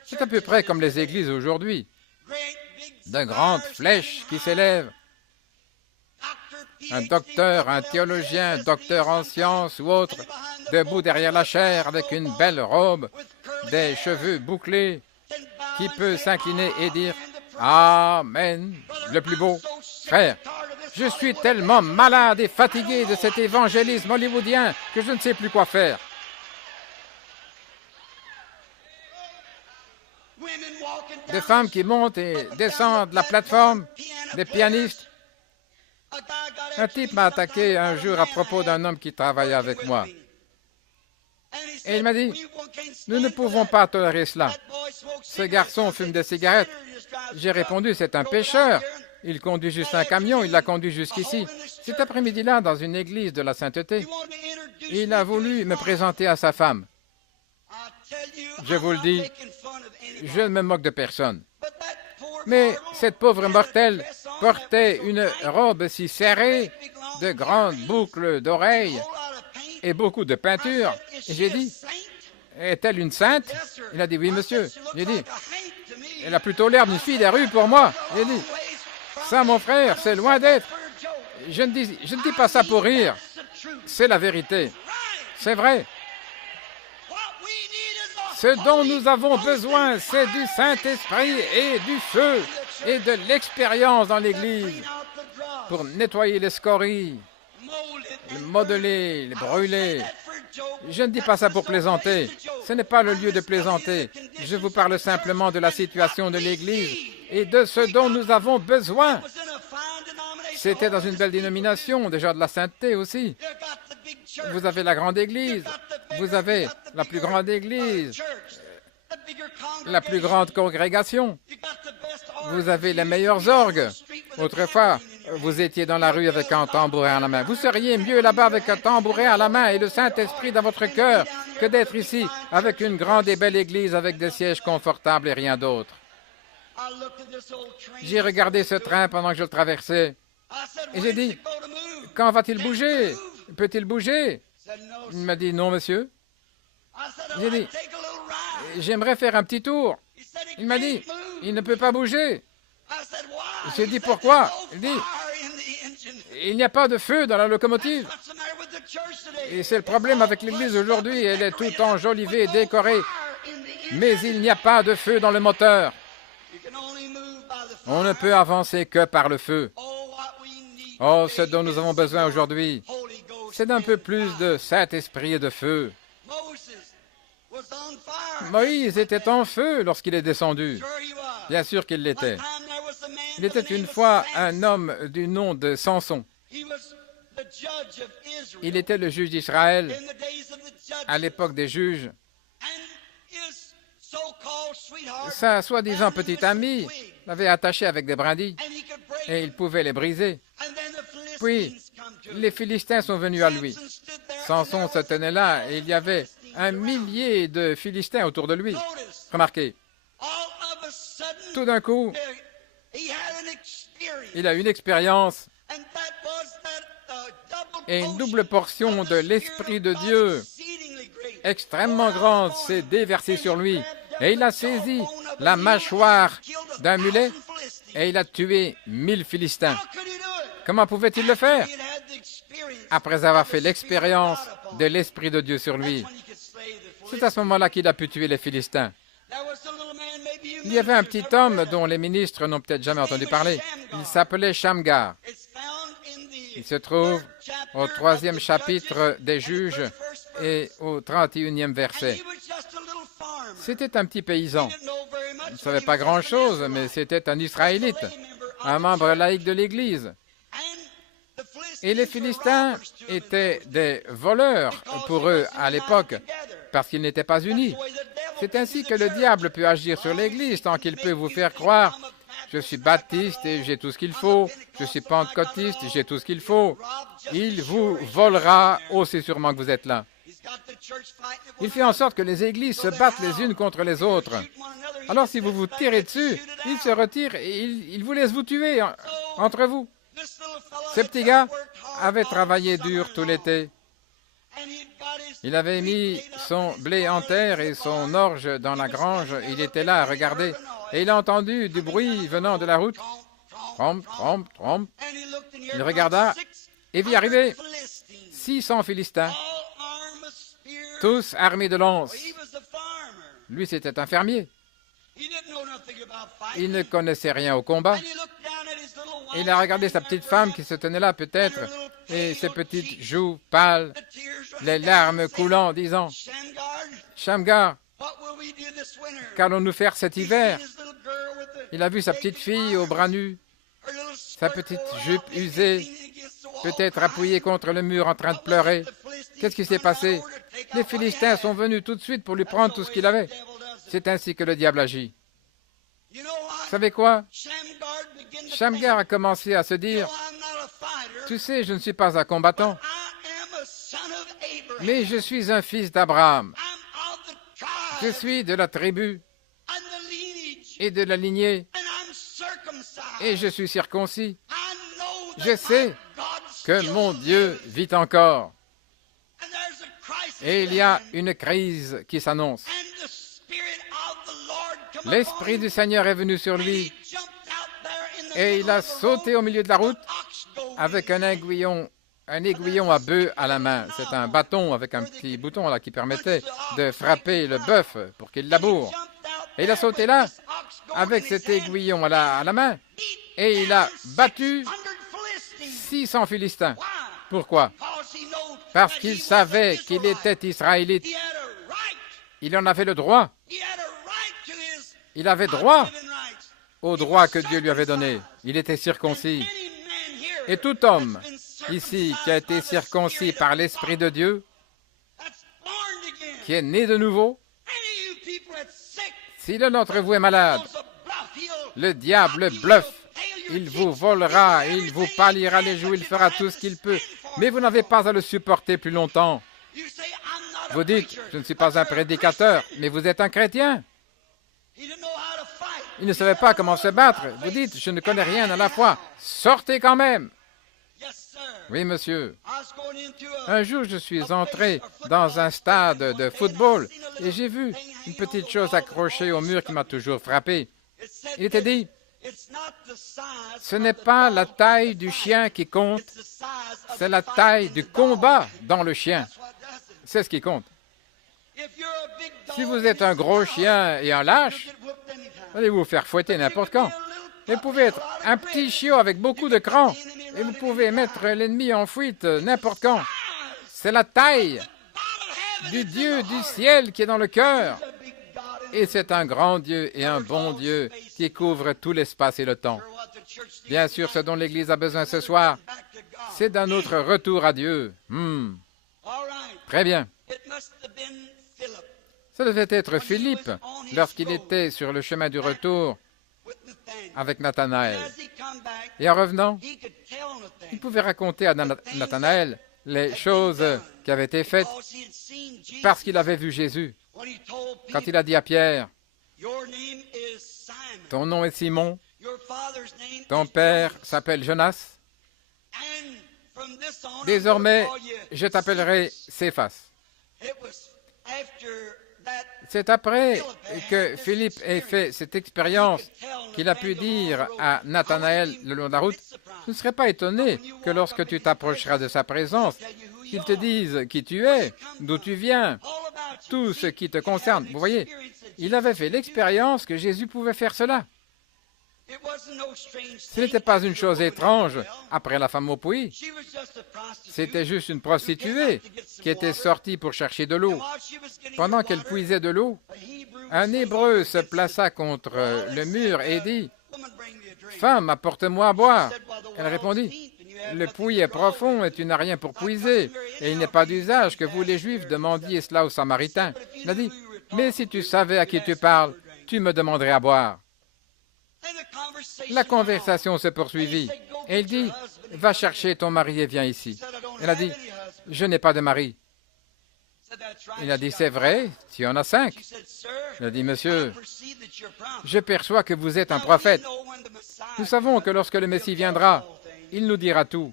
C'est à peu près comme les églises aujourd'hui. De grandes flèches qui s'élèvent. Un docteur, un théologien, un docteur en sciences ou autre, debout derrière la chaire avec une belle robe, des cheveux bouclés, qui peut s'incliner et dire « Amen », le plus beau. Frère, je suis tellement malade et fatigué de cet évangélisme hollywoodien que je ne sais plus quoi faire. Des femmes qui montent et descendent la plateforme, des pianistes. Un type m'a attaqué un jour à propos d'un homme qui travaillait avec moi. Et il m'a dit, nous ne pouvons pas tolérer cela. Ce garçon fume des cigarettes. J'ai répondu, c'est un pécheur. Il conduit juste un camion, il l'a conduit jusqu'ici. Cet après-midi-là, dans une église de la sainteté, il a voulu me présenter à sa femme. Je vous le dis, je ne me moque de personne. Mais cette pauvre mortelle portait une robe si serrée, de grandes boucles d'oreilles et beaucoup de peinture. Et j'ai dit, est-elle une sainte? Il a dit, oui, monsieur. J'ai dit, elle a plutôt l'air d'une fille des rues pour moi. J'ai dit, ça, mon frère, c'est loin d'être. Je ne dis pas ça pour rire. C'est la vérité. C'est vrai. Ce dont nous avons besoin, c'est du Saint-Esprit et du feu et de l'expérience dans l'Église pour nettoyer les scories, les modeler, les brûler. Je ne dis pas ça pour plaisanter. Ce n'est pas le lieu de plaisanter. Je vous parle simplement de la situation de l'Église et de ce dont nous avons besoin. C'était dans une belle dénomination, déjà de la sainteté aussi. Vous avez la grande Église, vous avez la plus grande Église, la plus grande congrégation. Vous avez les meilleurs orgues. Autrefois, vous étiez dans la rue avec un tambourin à la main. Vous seriez mieux là-bas avec un tambourin à la main et le Saint-Esprit dans votre cœur que d'être ici avec une grande et belle Église avec des sièges confortables et rien d'autre. J'ai regardé ce train pendant que je le traversais et j'ai dit, quand va-t-il bouger? Peut-il bouger? Il m'a dit, non, monsieur. J'ai dit, j'aimerais faire un petit tour. Il m'a dit, il ne peut pas bouger. J'ai dit, pourquoi? Il dit, il n'y a pas de feu dans la locomotive. Et c'est le problème avec l'église aujourd'hui, elle est toute enjolivée et décorée. Mais il n'y a pas de feu dans le moteur. On ne peut avancer que par le feu. Oh, ce dont nous avons besoin aujourd'hui, c'est d'un peu plus de Saint-Esprit et de feu. Moïse était en feu lorsqu'il est descendu. Bien sûr qu'il l'était. Il était une fois un homme du nom de Samson. Il était le juge d'Israël à l'époque des juges. Sa soi-disant petite amie l'avait attaché avec des brindilles et il pouvait les briser. Puis, les Philistins sont venus à lui. Samson se tenait là et il y avait un millier de Philistins autour de lui. Remarquez, tout d'un coup, il a une expérience et une double portion de l'Esprit de Dieu extrêmement grande s'est déversée sur lui. Et il a saisi la mâchoire d'un mulet et il a tué 1000 Philistins. Comment pouvait-il le faire? Après avoir fait l'expérience de l'Esprit de Dieu sur lui. C'est à ce moment-là qu'il a pu tuer les Philistins. Il y avait un petit homme dont les ministres n'ont peut-être jamais entendu parler. Il s'appelait Shamgar. Il se trouve au 3e chapitre des Juges et au 31e verset. C'était un petit paysan. Il ne savait pas grand-chose, mais c'était un Israélite, un membre laïque de l'Église. Et les Philistins étaient des voleurs pour eux à l'époque, parce qu'ils n'étaient pas unis. C'est ainsi que le diable peut agir sur l'Église, tant qu'il peut vous faire croire « Je suis baptiste et j'ai tout ce qu'il faut, je suis pentecôtiste et j'ai tout ce qu'il faut ». Il vous volera aussi sûrement que vous êtes là. Il fait en sorte que les églises se battent les unes contre les autres. Alors si vous vous tirez dessus, il se retire et il vous laisse vous tuer entre vous. Ce petit gars avait travaillé dur tout l'été. Il avait mis son blé en terre et son orge dans la grange. Il était là à regarder et il a entendu du bruit venant de la route. Trompe, trompe, trompe. Il regarda et vit arriver 600 Philistins, tous armés de lances. Lui, c'était un fermier. Il ne connaissait rien au combat. Il a regardé sa petite femme qui se tenait là peut-être, et ses petites joues pâles, les larmes coulant, disant « Shamgar, qu'allons-nous faire cet hiver ?» Il a vu sa petite fille aux bras nus, sa petite jupe usée, peut-être appuyée contre le mur en train de pleurer. Qu'est-ce qui s'est passé? Les Philistins sont venus tout de suite pour lui prendre tout ce qu'il avait. C'est ainsi que le diable agit. Vous savez quoi? Shamgar a commencé à se dire, tu sais, je ne suis pas un combattant, mais je suis un fils d'Abraham. Je suis de la tribu et de la lignée, et je suis circoncis. Je sais que mon Dieu vit encore. Et il y a une crise qui s'annonce. L'Esprit du Seigneur est venu sur lui, et il a sauté au milieu de la route avec un aiguillon à bœuf à la main. C'est un bâton avec un petit bouton là qui permettait de frapper le bœuf pour qu'il laboure. Et il a sauté là avec cet aiguillon à la main et il a battu 600 Philistins. Pourquoi? Parce qu'il savait qu'il était israélite. Il en avait le droit. Il avait droit au droit que Dieu lui avait donné. Il était circoncis. Et tout homme ici qui a été circoncis par l'Esprit de Dieu, qui est né de nouveau, si l'un d'entre vous est malade, le diable bluffe. Il vous volera, il vous pâlira les joues, il fera tout ce qu'il peut. Mais vous n'avez pas à le supporter plus longtemps. Vous dites, je ne suis pas un prédicateur, mais vous êtes un chrétien. Il ne savait pas comment se battre. Vous dites, je ne connais rien à la foi. Sortez quand même. Oui, monsieur. Un jour, je suis entré dans un stade de football et j'ai vu une petite chose accrochée au mur qui m'a toujours frappé. Il était dit, ce n'est pas la taille du chien qui compte, c'est la taille du combat dans le chien. C'est ce qui compte. Si vous êtes un gros chien et un lâche, allez vous faire fouetter n'importe quand. Et vous pouvez être un petit chiot avec beaucoup de cran et vous pouvez mettre l'ennemi en fuite n'importe quand. C'est la taille du Dieu du ciel qui est dans le cœur. Et c'est un grand Dieu et un bon Dieu qui couvre tout l'espace et le temps. Bien sûr, ce dont l'Église a besoin ce soir, c'est d'un autre retour à Dieu. Très bien. Ça devait être Philippe lorsqu'il était sur le chemin du retour avec Nathanaël. Et en revenant, il pouvait raconter à Nathanaël les choses qui avaient été faites parce qu'il avait vu Jésus. Quand il a dit à Pierre, « Ton nom est Simon, ton père s'appelle Jonas, désormais je t'appellerai Céphas. » C'est après que Philippe ait fait cette expérience qu'il a pu dire à Nathanaël le long de la route, « Je ne serais pas étonné que lorsque tu t'approcheras de sa présence, qu'il te dise qui tu es, d'où tu viens, tout ce qui te concerne. » Vous voyez, il avait fait l'expérience que Jésus pouvait faire cela. Ce n'était pas une chose étrange après la femme au puits. C'était juste une prostituée qui était sortie pour chercher de l'eau. Pendant qu'elle puisait de l'eau, un Hébreu se plaça contre le mur et dit, « Femme, apporte-moi à boire. » Elle répondit, « Le puits est profond et tu n'as rien pour puiser, et il n'est pas d'usage que vous les Juifs demandiez cela aux Samaritains. » Il a dit, « Mais si tu savais à qui tu parles, tu me demanderais à boire. » La conversation se poursuivit, et il dit, « Va chercher ton mari et viens ici. » Elle a dit, « Je n'ai pas de mari. » Il a dit, « C'est vrai, tu en as 5. » Il a dit, « Monsieur, je perçois que vous êtes un prophète. Nous savons que lorsque le Messie viendra, il nous dira tout. »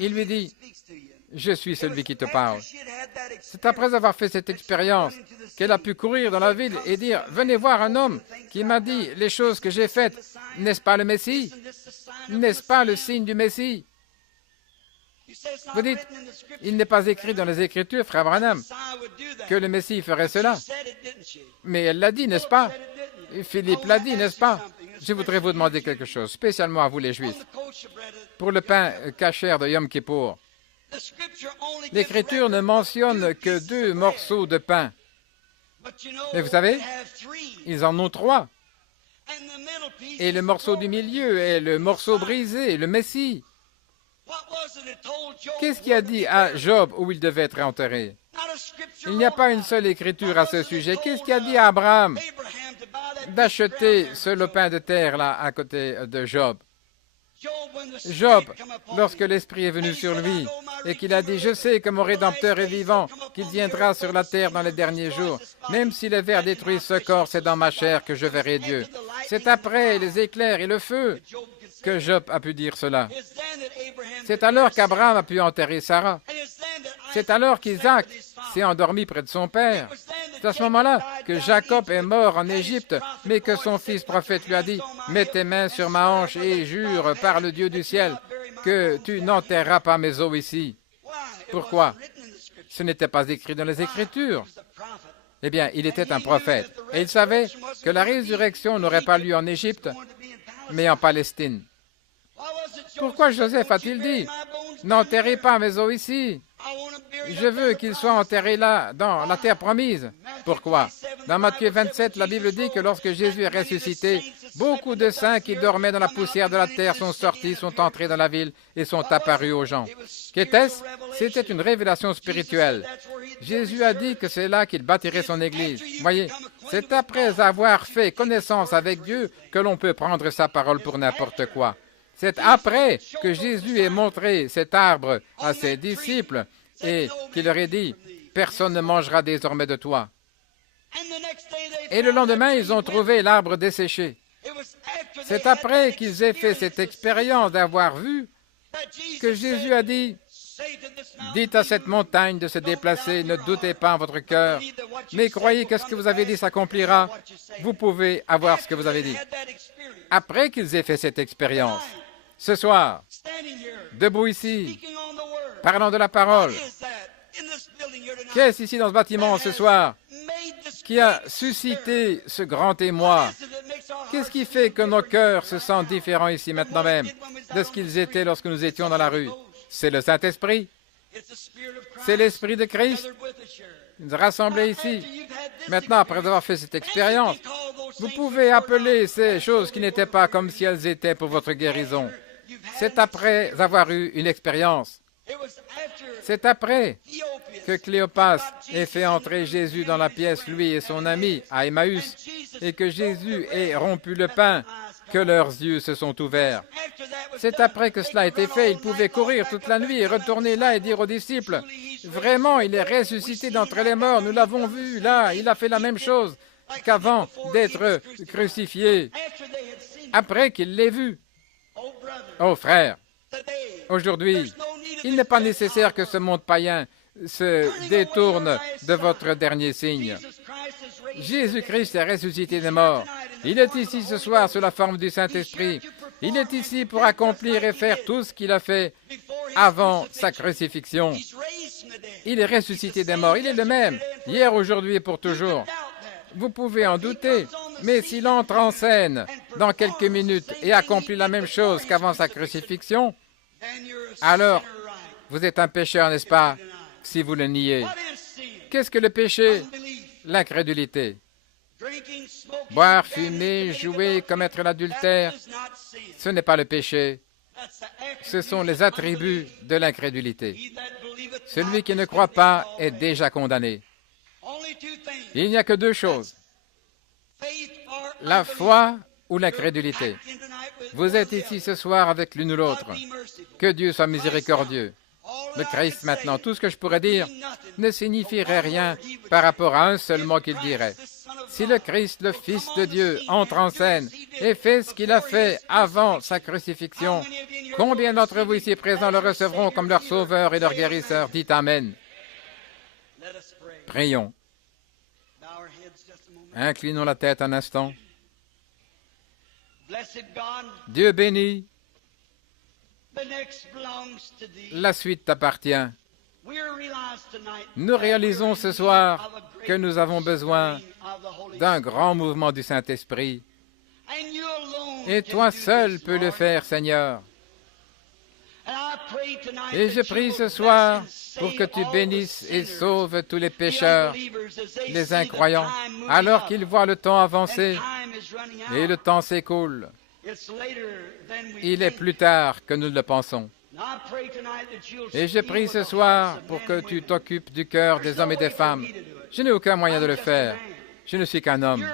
Il lui dit, « Je suis celui qui te parle. » C'est après avoir fait cette expérience qu'elle a pu courir dans la ville et dire, « Venez voir un homme qui m'a dit les choses que j'ai faites. N'est-ce pas le Messie? N'est-ce pas le signe du Messie? » Vous dites, il n'est pas écrit dans les Écritures, frère Branham, que le Messie ferait cela. Mais elle l'a dit, n'est-ce pas? Et Philippe l'a dit, n'est-ce pas? Je voudrais vous demander quelque chose, spécialement à vous les Juifs. Pour le pain kasher de Yom Kippour, l'Écriture ne mentionne que 2 morceaux de pain. Mais vous savez, ils en ont 3. Et le morceau du milieu est le morceau brisé, le Messie. Qu'est-ce qui a dit à Job où il devait être enterré? Il n'y a pas une seule écriture à ce sujet. Qu'est-ce qui a dit à Abraham d'acheter ce lopin de terre là à côté de Job? Job, lorsque l'Esprit est venu sur lui et qu'il a dit « Je sais que mon Rédempteur est vivant, qu'il viendra sur la terre dans les derniers jours. Même si les vers détruisent ce corps, c'est dans ma chair que je verrai Dieu. » C'est après les éclairs et le feu que Job a pu dire cela. C'est alors qu'Abraham a pu enterrer Sarah. C'est alors qu'Isaac s'est endormi près de son père. C'est à ce moment-là que Jacob est mort en Égypte, mais que son fils prophète lui a dit « Mets tes mains sur ma hanche et jure par le Dieu du ciel que tu n'enterreras pas mes os ici. » Pourquoi? Ce n'était pas écrit dans les Écritures. Eh bien, il était un prophète, et il savait que la résurrection n'aurait pas lieu en Égypte, mais en Palestine. Pourquoi Joseph a-t-il dit « N'enterrez pas mes os ici. Je veux qu'ils soient enterrés là, dans la terre promise. » Pourquoi? Dans Matthieu 27, la Bible dit que lorsque Jésus est ressuscité, beaucoup de saints qui dormaient dans la poussière de la terre sont sortis, sont entrés dans la ville et sont apparus aux gens. Qu'était-ce? C'était une révélation spirituelle. Jésus a dit que c'est là qu'il bâtirait son Église. Voyez, c'est après avoir fait connaissance avec Dieu que l'on peut prendre sa parole pour n'importe quoi. C'est après que Jésus ait montré cet arbre à ses disciples et qu'il leur ait dit « Personne ne mangera désormais de toi. » Et le lendemain, ils ont trouvé l'arbre desséché. C'est après qu'ils aient fait cette expérience d'avoir vu que Jésus a dit « Dites à cette montagne de se déplacer, ne doutez pas en votre cœur, mais croyez que ce que vous avez dit s'accomplira. Vous pouvez avoir ce que vous avez dit. » Après qu'ils aient fait cette expérience, ce soir, debout ici, parlant de la parole, qu'est-ce ici dans ce bâtiment ce soir qui a suscité ce grand émoi? Qu'est-ce qui fait que nos cœurs se sentent différents ici maintenant même de ce qu'ils étaient lorsque nous étions dans la rue? C'est le Saint-Esprit. C'est l'Esprit de Christ. Nous rassemblés ici. Maintenant, après avoir fait cette expérience, vous pouvez appeler ces choses qui n'étaient pas comme si elles étaient pour votre guérison. C'est après avoir eu une expérience. C'est après que Cléopas ait fait entrer Jésus dans la pièce, lui et son ami, à Emmaüs, et que Jésus ait rompu le pain, que leurs yeux se sont ouverts. C'est après que cela a été fait. Ils pouvaient courir toute la nuit et retourner là et dire aux disciples, « Vraiment, il est ressuscité d'entre les morts, nous l'avons vu là, il a fait la même chose qu'avant d'être crucifié. » Après qu'il l'ait vu. Oh frère, aujourd'hui, il n'est pas nécessaire que ce monde païen se détourne de votre dernier signe. Jésus-Christ est ressuscité des morts. Il est ici ce soir sous la forme du Saint-Esprit. Il est ici pour accomplir et faire tout ce qu'il a fait avant sa crucifixion. Il est ressuscité des morts. Il est le même, hier, aujourd'hui et pour toujours. Vous pouvez en douter, mais s'il entre en scène dans quelques minutes et accomplit la même chose qu'avant sa crucifixion, alors vous êtes un pécheur, n'est-ce pas, si vous le niez? Qu'est-ce que le péché? L'incrédulité. Boire, fumer, jouer, commettre l'adultère, ce n'est pas le péché. Ce sont les attributs de l'incrédulité. Celui qui ne croit pas est déjà condamné. Il n'y a que deux choses, la foi ou l'incrédulité. Vous êtes ici ce soir avec l'une ou l'autre. Que Dieu soit miséricordieux. Le Christ maintenant, tout ce que je pourrais dire ne signifierait rien par rapport à un seul mot qu'il dirait. Si le Christ, le Fils de Dieu, entre en scène et fait ce qu'il a fait avant sa crucifixion, combien d'entre vous ici présents le recevront comme leur sauveur et leur guérisseur? Dites Amen. Prions. Inclinons la tête un instant. Dieu béni, la suite t'appartient. Nous réalisons ce soir que nous avons besoin d'un grand mouvement du Saint-Esprit. Et toi seul peux le faire, Seigneur. Et je prie ce soir pour que tu bénisses et sauves tous les pécheurs, les incroyants, alors qu'ils voient le temps avancer et le temps s'écoule. Il est plus tard que nous le pensons. Et je prie ce soir pour que tu t'occupes du cœur des hommes et des femmes. Je n'ai aucun moyen de le faire. Je ne suis qu'un homme.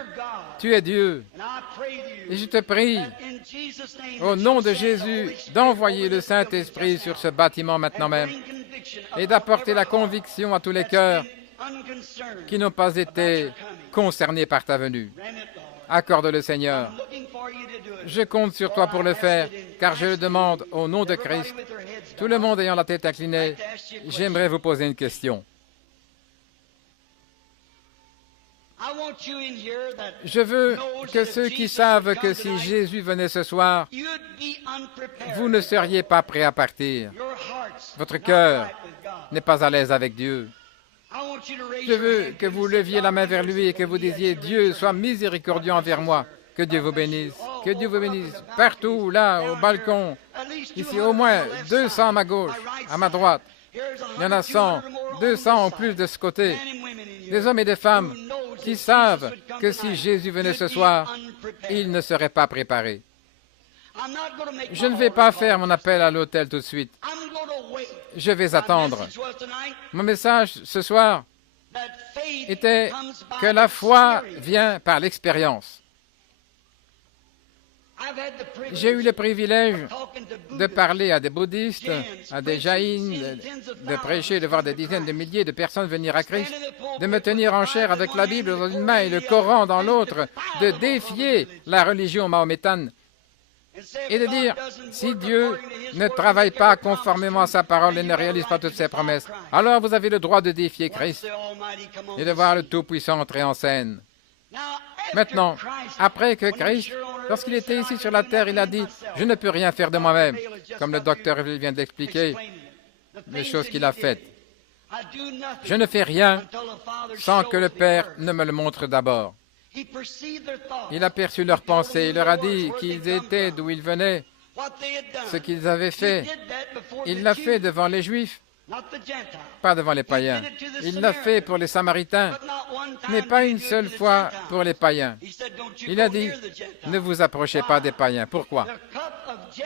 Tu es Dieu. Et je te prie, au nom de Jésus, d'envoyer le Saint-Esprit sur ce bâtiment maintenant même et d'apporter la conviction à tous les cœurs qui n'ont pas été concernés par ta venue. Accorde-le, Seigneur. Je compte sur toi pour le faire, car je le demande au nom de Christ. Tout le monde ayant la tête inclinée, j'aimerais vous poser une question. Je veux que ceux qui savent que si Jésus venait ce soir, vous ne seriez pas prêts à partir. Votre cœur n'est pas à l'aise avec Dieu. Je veux que vous leviez la main vers lui et que vous disiez « Dieu, sois miséricordieux envers moi. Que Dieu vous bénisse. Que Dieu vous bénisse. Partout, là, au balcon. Ici, au moins 200 à ma gauche, à ma droite. Il y en a 100, 200 en plus de ce côté. Des hommes et des femmes qui savent que si Jésus venait ce soir, ils ne seraient pas préparés. Je ne vais pas faire mon appel à l'autel tout de suite. Je vais attendre. Mon message ce soir était que la foi vient par l'expérience. J'ai eu le privilège de parler à des bouddhistes, à des jaïns, de prêcher, de voir des dizaines de milliers de personnes venir à Christ, de me tenir en chair avec la Bible dans une main et le Coran dans l'autre, de défier la religion mahométane et de dire, si Dieu ne travaille pas conformément à sa parole et ne réalise pas toutes ses promesses, alors vous avez le droit de défier Christ et de voir le Tout-Puissant entrer en scène. Maintenant, après que Christ, lorsqu'il était ici sur la terre, il a dit, je ne peux rien faire de moi-même, comme le docteur vient d'expliquer les choses qu'il a faites. Je ne fais rien sans que le Père ne me le montre d'abord. Il a perçu leurs pensées, il leur a dit qui ils étaient, d'où ils venaient, ce qu'ils avaient fait. Il l'a fait devant les Juifs, pas devant les païens. Il l'a fait pour les Samaritains, mais pas une seule fois pour les païens. Il a dit, ne vous approchez pas des païens. Pourquoi?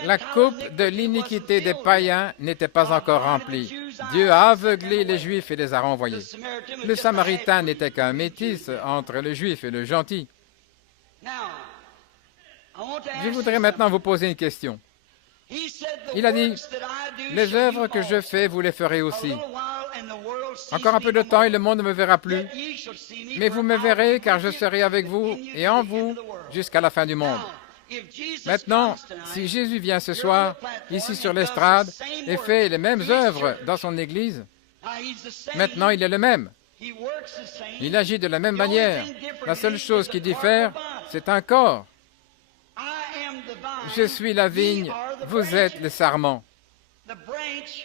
La coupe de l'iniquité des païens n'était pas encore remplie. Dieu a aveuglé les Juifs et les a renvoyés. Le Samaritain n'était qu'un métis entre le Juif et le gentil. Je voudrais maintenant vous poser une question. Il a dit, les œuvres que je fais, vous les ferez aussi. Encore un peu de temps et le monde ne me verra plus. Mais vous me verrez car je serai avec vous et en vous jusqu'à la fin du monde. Maintenant, si Jésus vient ce soir, ici sur l'estrade, et fait les mêmes œuvres dans son Église, maintenant il est le même. Il agit de la même manière. La seule chose qui diffère, c'est un corps. Je suis la vigne, vous êtes le sarment.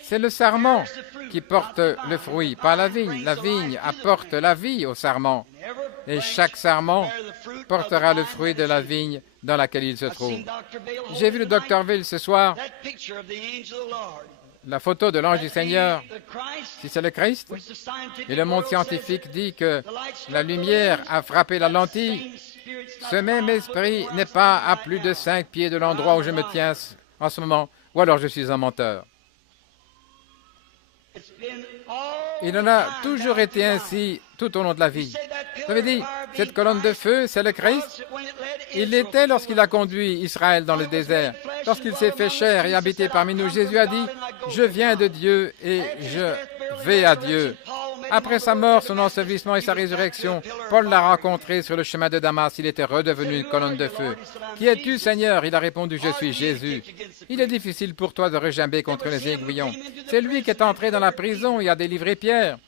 C'est le sarment qui porte le fruit, pas la vigne. La vigne apporte la vie au sarment. Et chaque sarment portera le fruit de la vigne dans laquelle il se trouve. J'ai vu le Dr. Ville ce soir, la photo de l'ange du Seigneur, si c'est le Christ, et le monde scientifique dit que la lumière a frappé la lentille, ce même esprit n'est pas à plus de 5 pieds de l'endroit où je me tiens en ce moment, ou alors je suis un menteur. Il en a toujours été ainsi tout au long de la vie. Vous avez dit, cette colonne de feu, c'est le Christ. Il l'était lorsqu'il a conduit Israël dans le désert. Lorsqu'il s'est fait chair et habité parmi nous, Jésus a dit, « Je viens de Dieu et je vais à Dieu ». Après sa mort, son ensevelissement et sa résurrection, Paul l'a rencontré sur le chemin de Damas. Il était redevenu une colonne de feu. « Qui es-tu, Seigneur ?» Il a répondu, « Je suis Jésus. » Il est difficile pour toi de regimber contre les aiguillons. C'est lui qui est entré dans la prison et a délivré Pierre.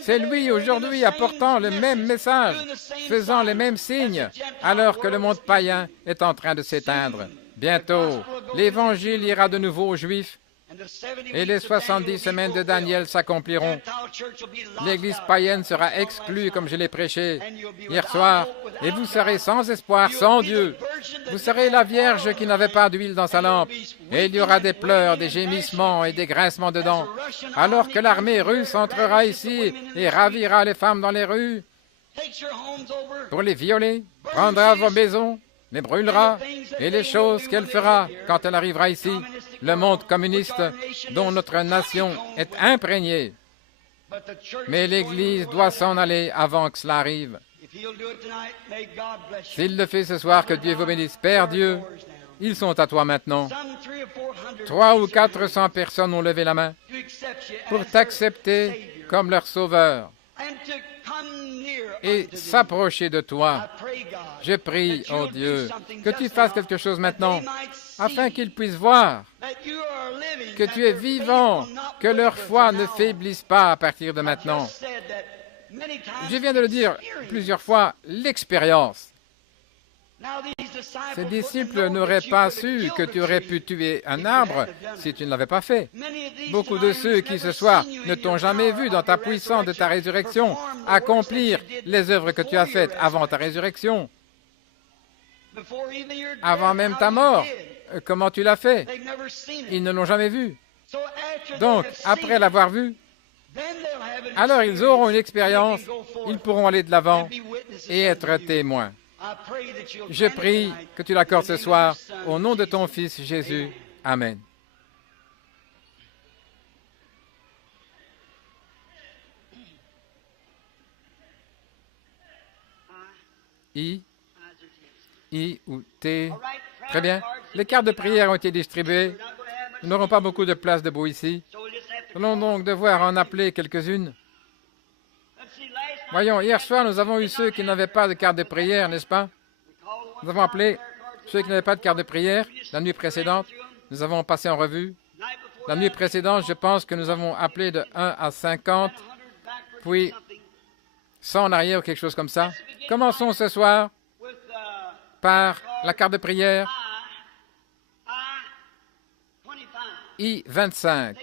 C'est lui aujourd'hui apportant le même message, faisant les mêmes signes, alors que le monde païen est en train de s'éteindre. Bientôt, l'Évangile ira de nouveau aux Juifs et les 70 semaines de Daniel s'accompliront. L'Église païenne sera exclue, comme je l'ai prêché hier soir, et vous serez sans espoir, sans Dieu. Vous serez la Vierge qui n'avait pas d'huile dans sa lampe, et il y aura des pleurs, des gémissements et des grincements de dents, alors que l'armée russe entrera ici et ravira les femmes dans les rues pour les violer, prendra vos maisons, les brûlera, et les choses qu'elle fera quand elle arrivera ici. le monde communiste dont notre nation est imprégnée. Mais l'Église doit s'en aller avant que cela arrive. S'il le fait ce soir, que Dieu vous bénisse. Père Dieu, ils sont à toi maintenant. 300 ou 400 personnes ont levé la main pour t'accepter comme leur sauveur et s'approcher de toi. Je prie, oh Dieu, que tu fasses quelque chose maintenant afin qu'ils puissent voir que tu es vivant, que leur foi ne faiblisse pas à partir de maintenant. Je viens de le dire plusieurs fois, l'expérience. Ces disciples n'auraient pas su que tu aurais pu tuer un arbre si tu ne l'avais pas fait. Beaucoup de ceux qui ce soir ne t'ont jamais vu dans ta puissance de ta résurrection accomplir les œuvres que tu as faites avant ta résurrection, avant même ta mort. Comment tu l'as fait? Ils ne l'ont jamais vu. Donc, après l'avoir vu, alors ils auront une expérience, ils pourront aller de l'avant et être témoins. Je prie que tu l'accordes ce soir au nom de ton Fils Jésus. Amen. I ou T. Très bien. Les cartes de prière ont été distribuées. Nous n'aurons pas beaucoup de place debout ici. Nous allons donc devoir en appeler quelques-unes. Voyons, hier soir, nous avons eu ceux qui n'avaient pas de carte de prière, n'est-ce pas? Nous avons appelé ceux qui n'avaient pas de carte de prière la nuit précédente. Nous avons passé en revue. La nuit précédente, je pense que nous avons appelé de 1 à 50, puis 100 en arrière ou quelque chose comme ça. Commençons ce soir par la carte de prière I-25.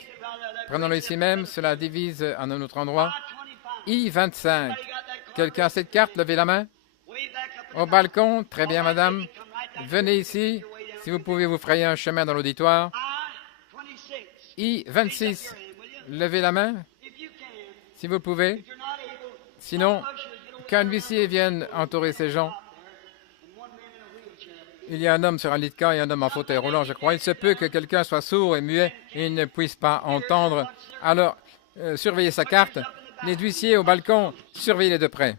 Prenons-le ici même, cela divise en un autre endroit. I-25. Quelqu'un a cette carte? Levez la main. Au balcon, très bien, madame. Venez ici, si vous pouvez vous frayer un chemin dans l'auditoire. I-26. Levez la main, si vous pouvez. Sinon, qu'un huissier vienne entourer ces gens. Il y a un homme sur un lit de camp et un homme en fauteuil roulant, je crois. Il se peut que quelqu'un soit sourd et muet et ne puisse pas entendre. Alors, surveillez sa carte. Les huissiers au balcon, surveillez-les de près.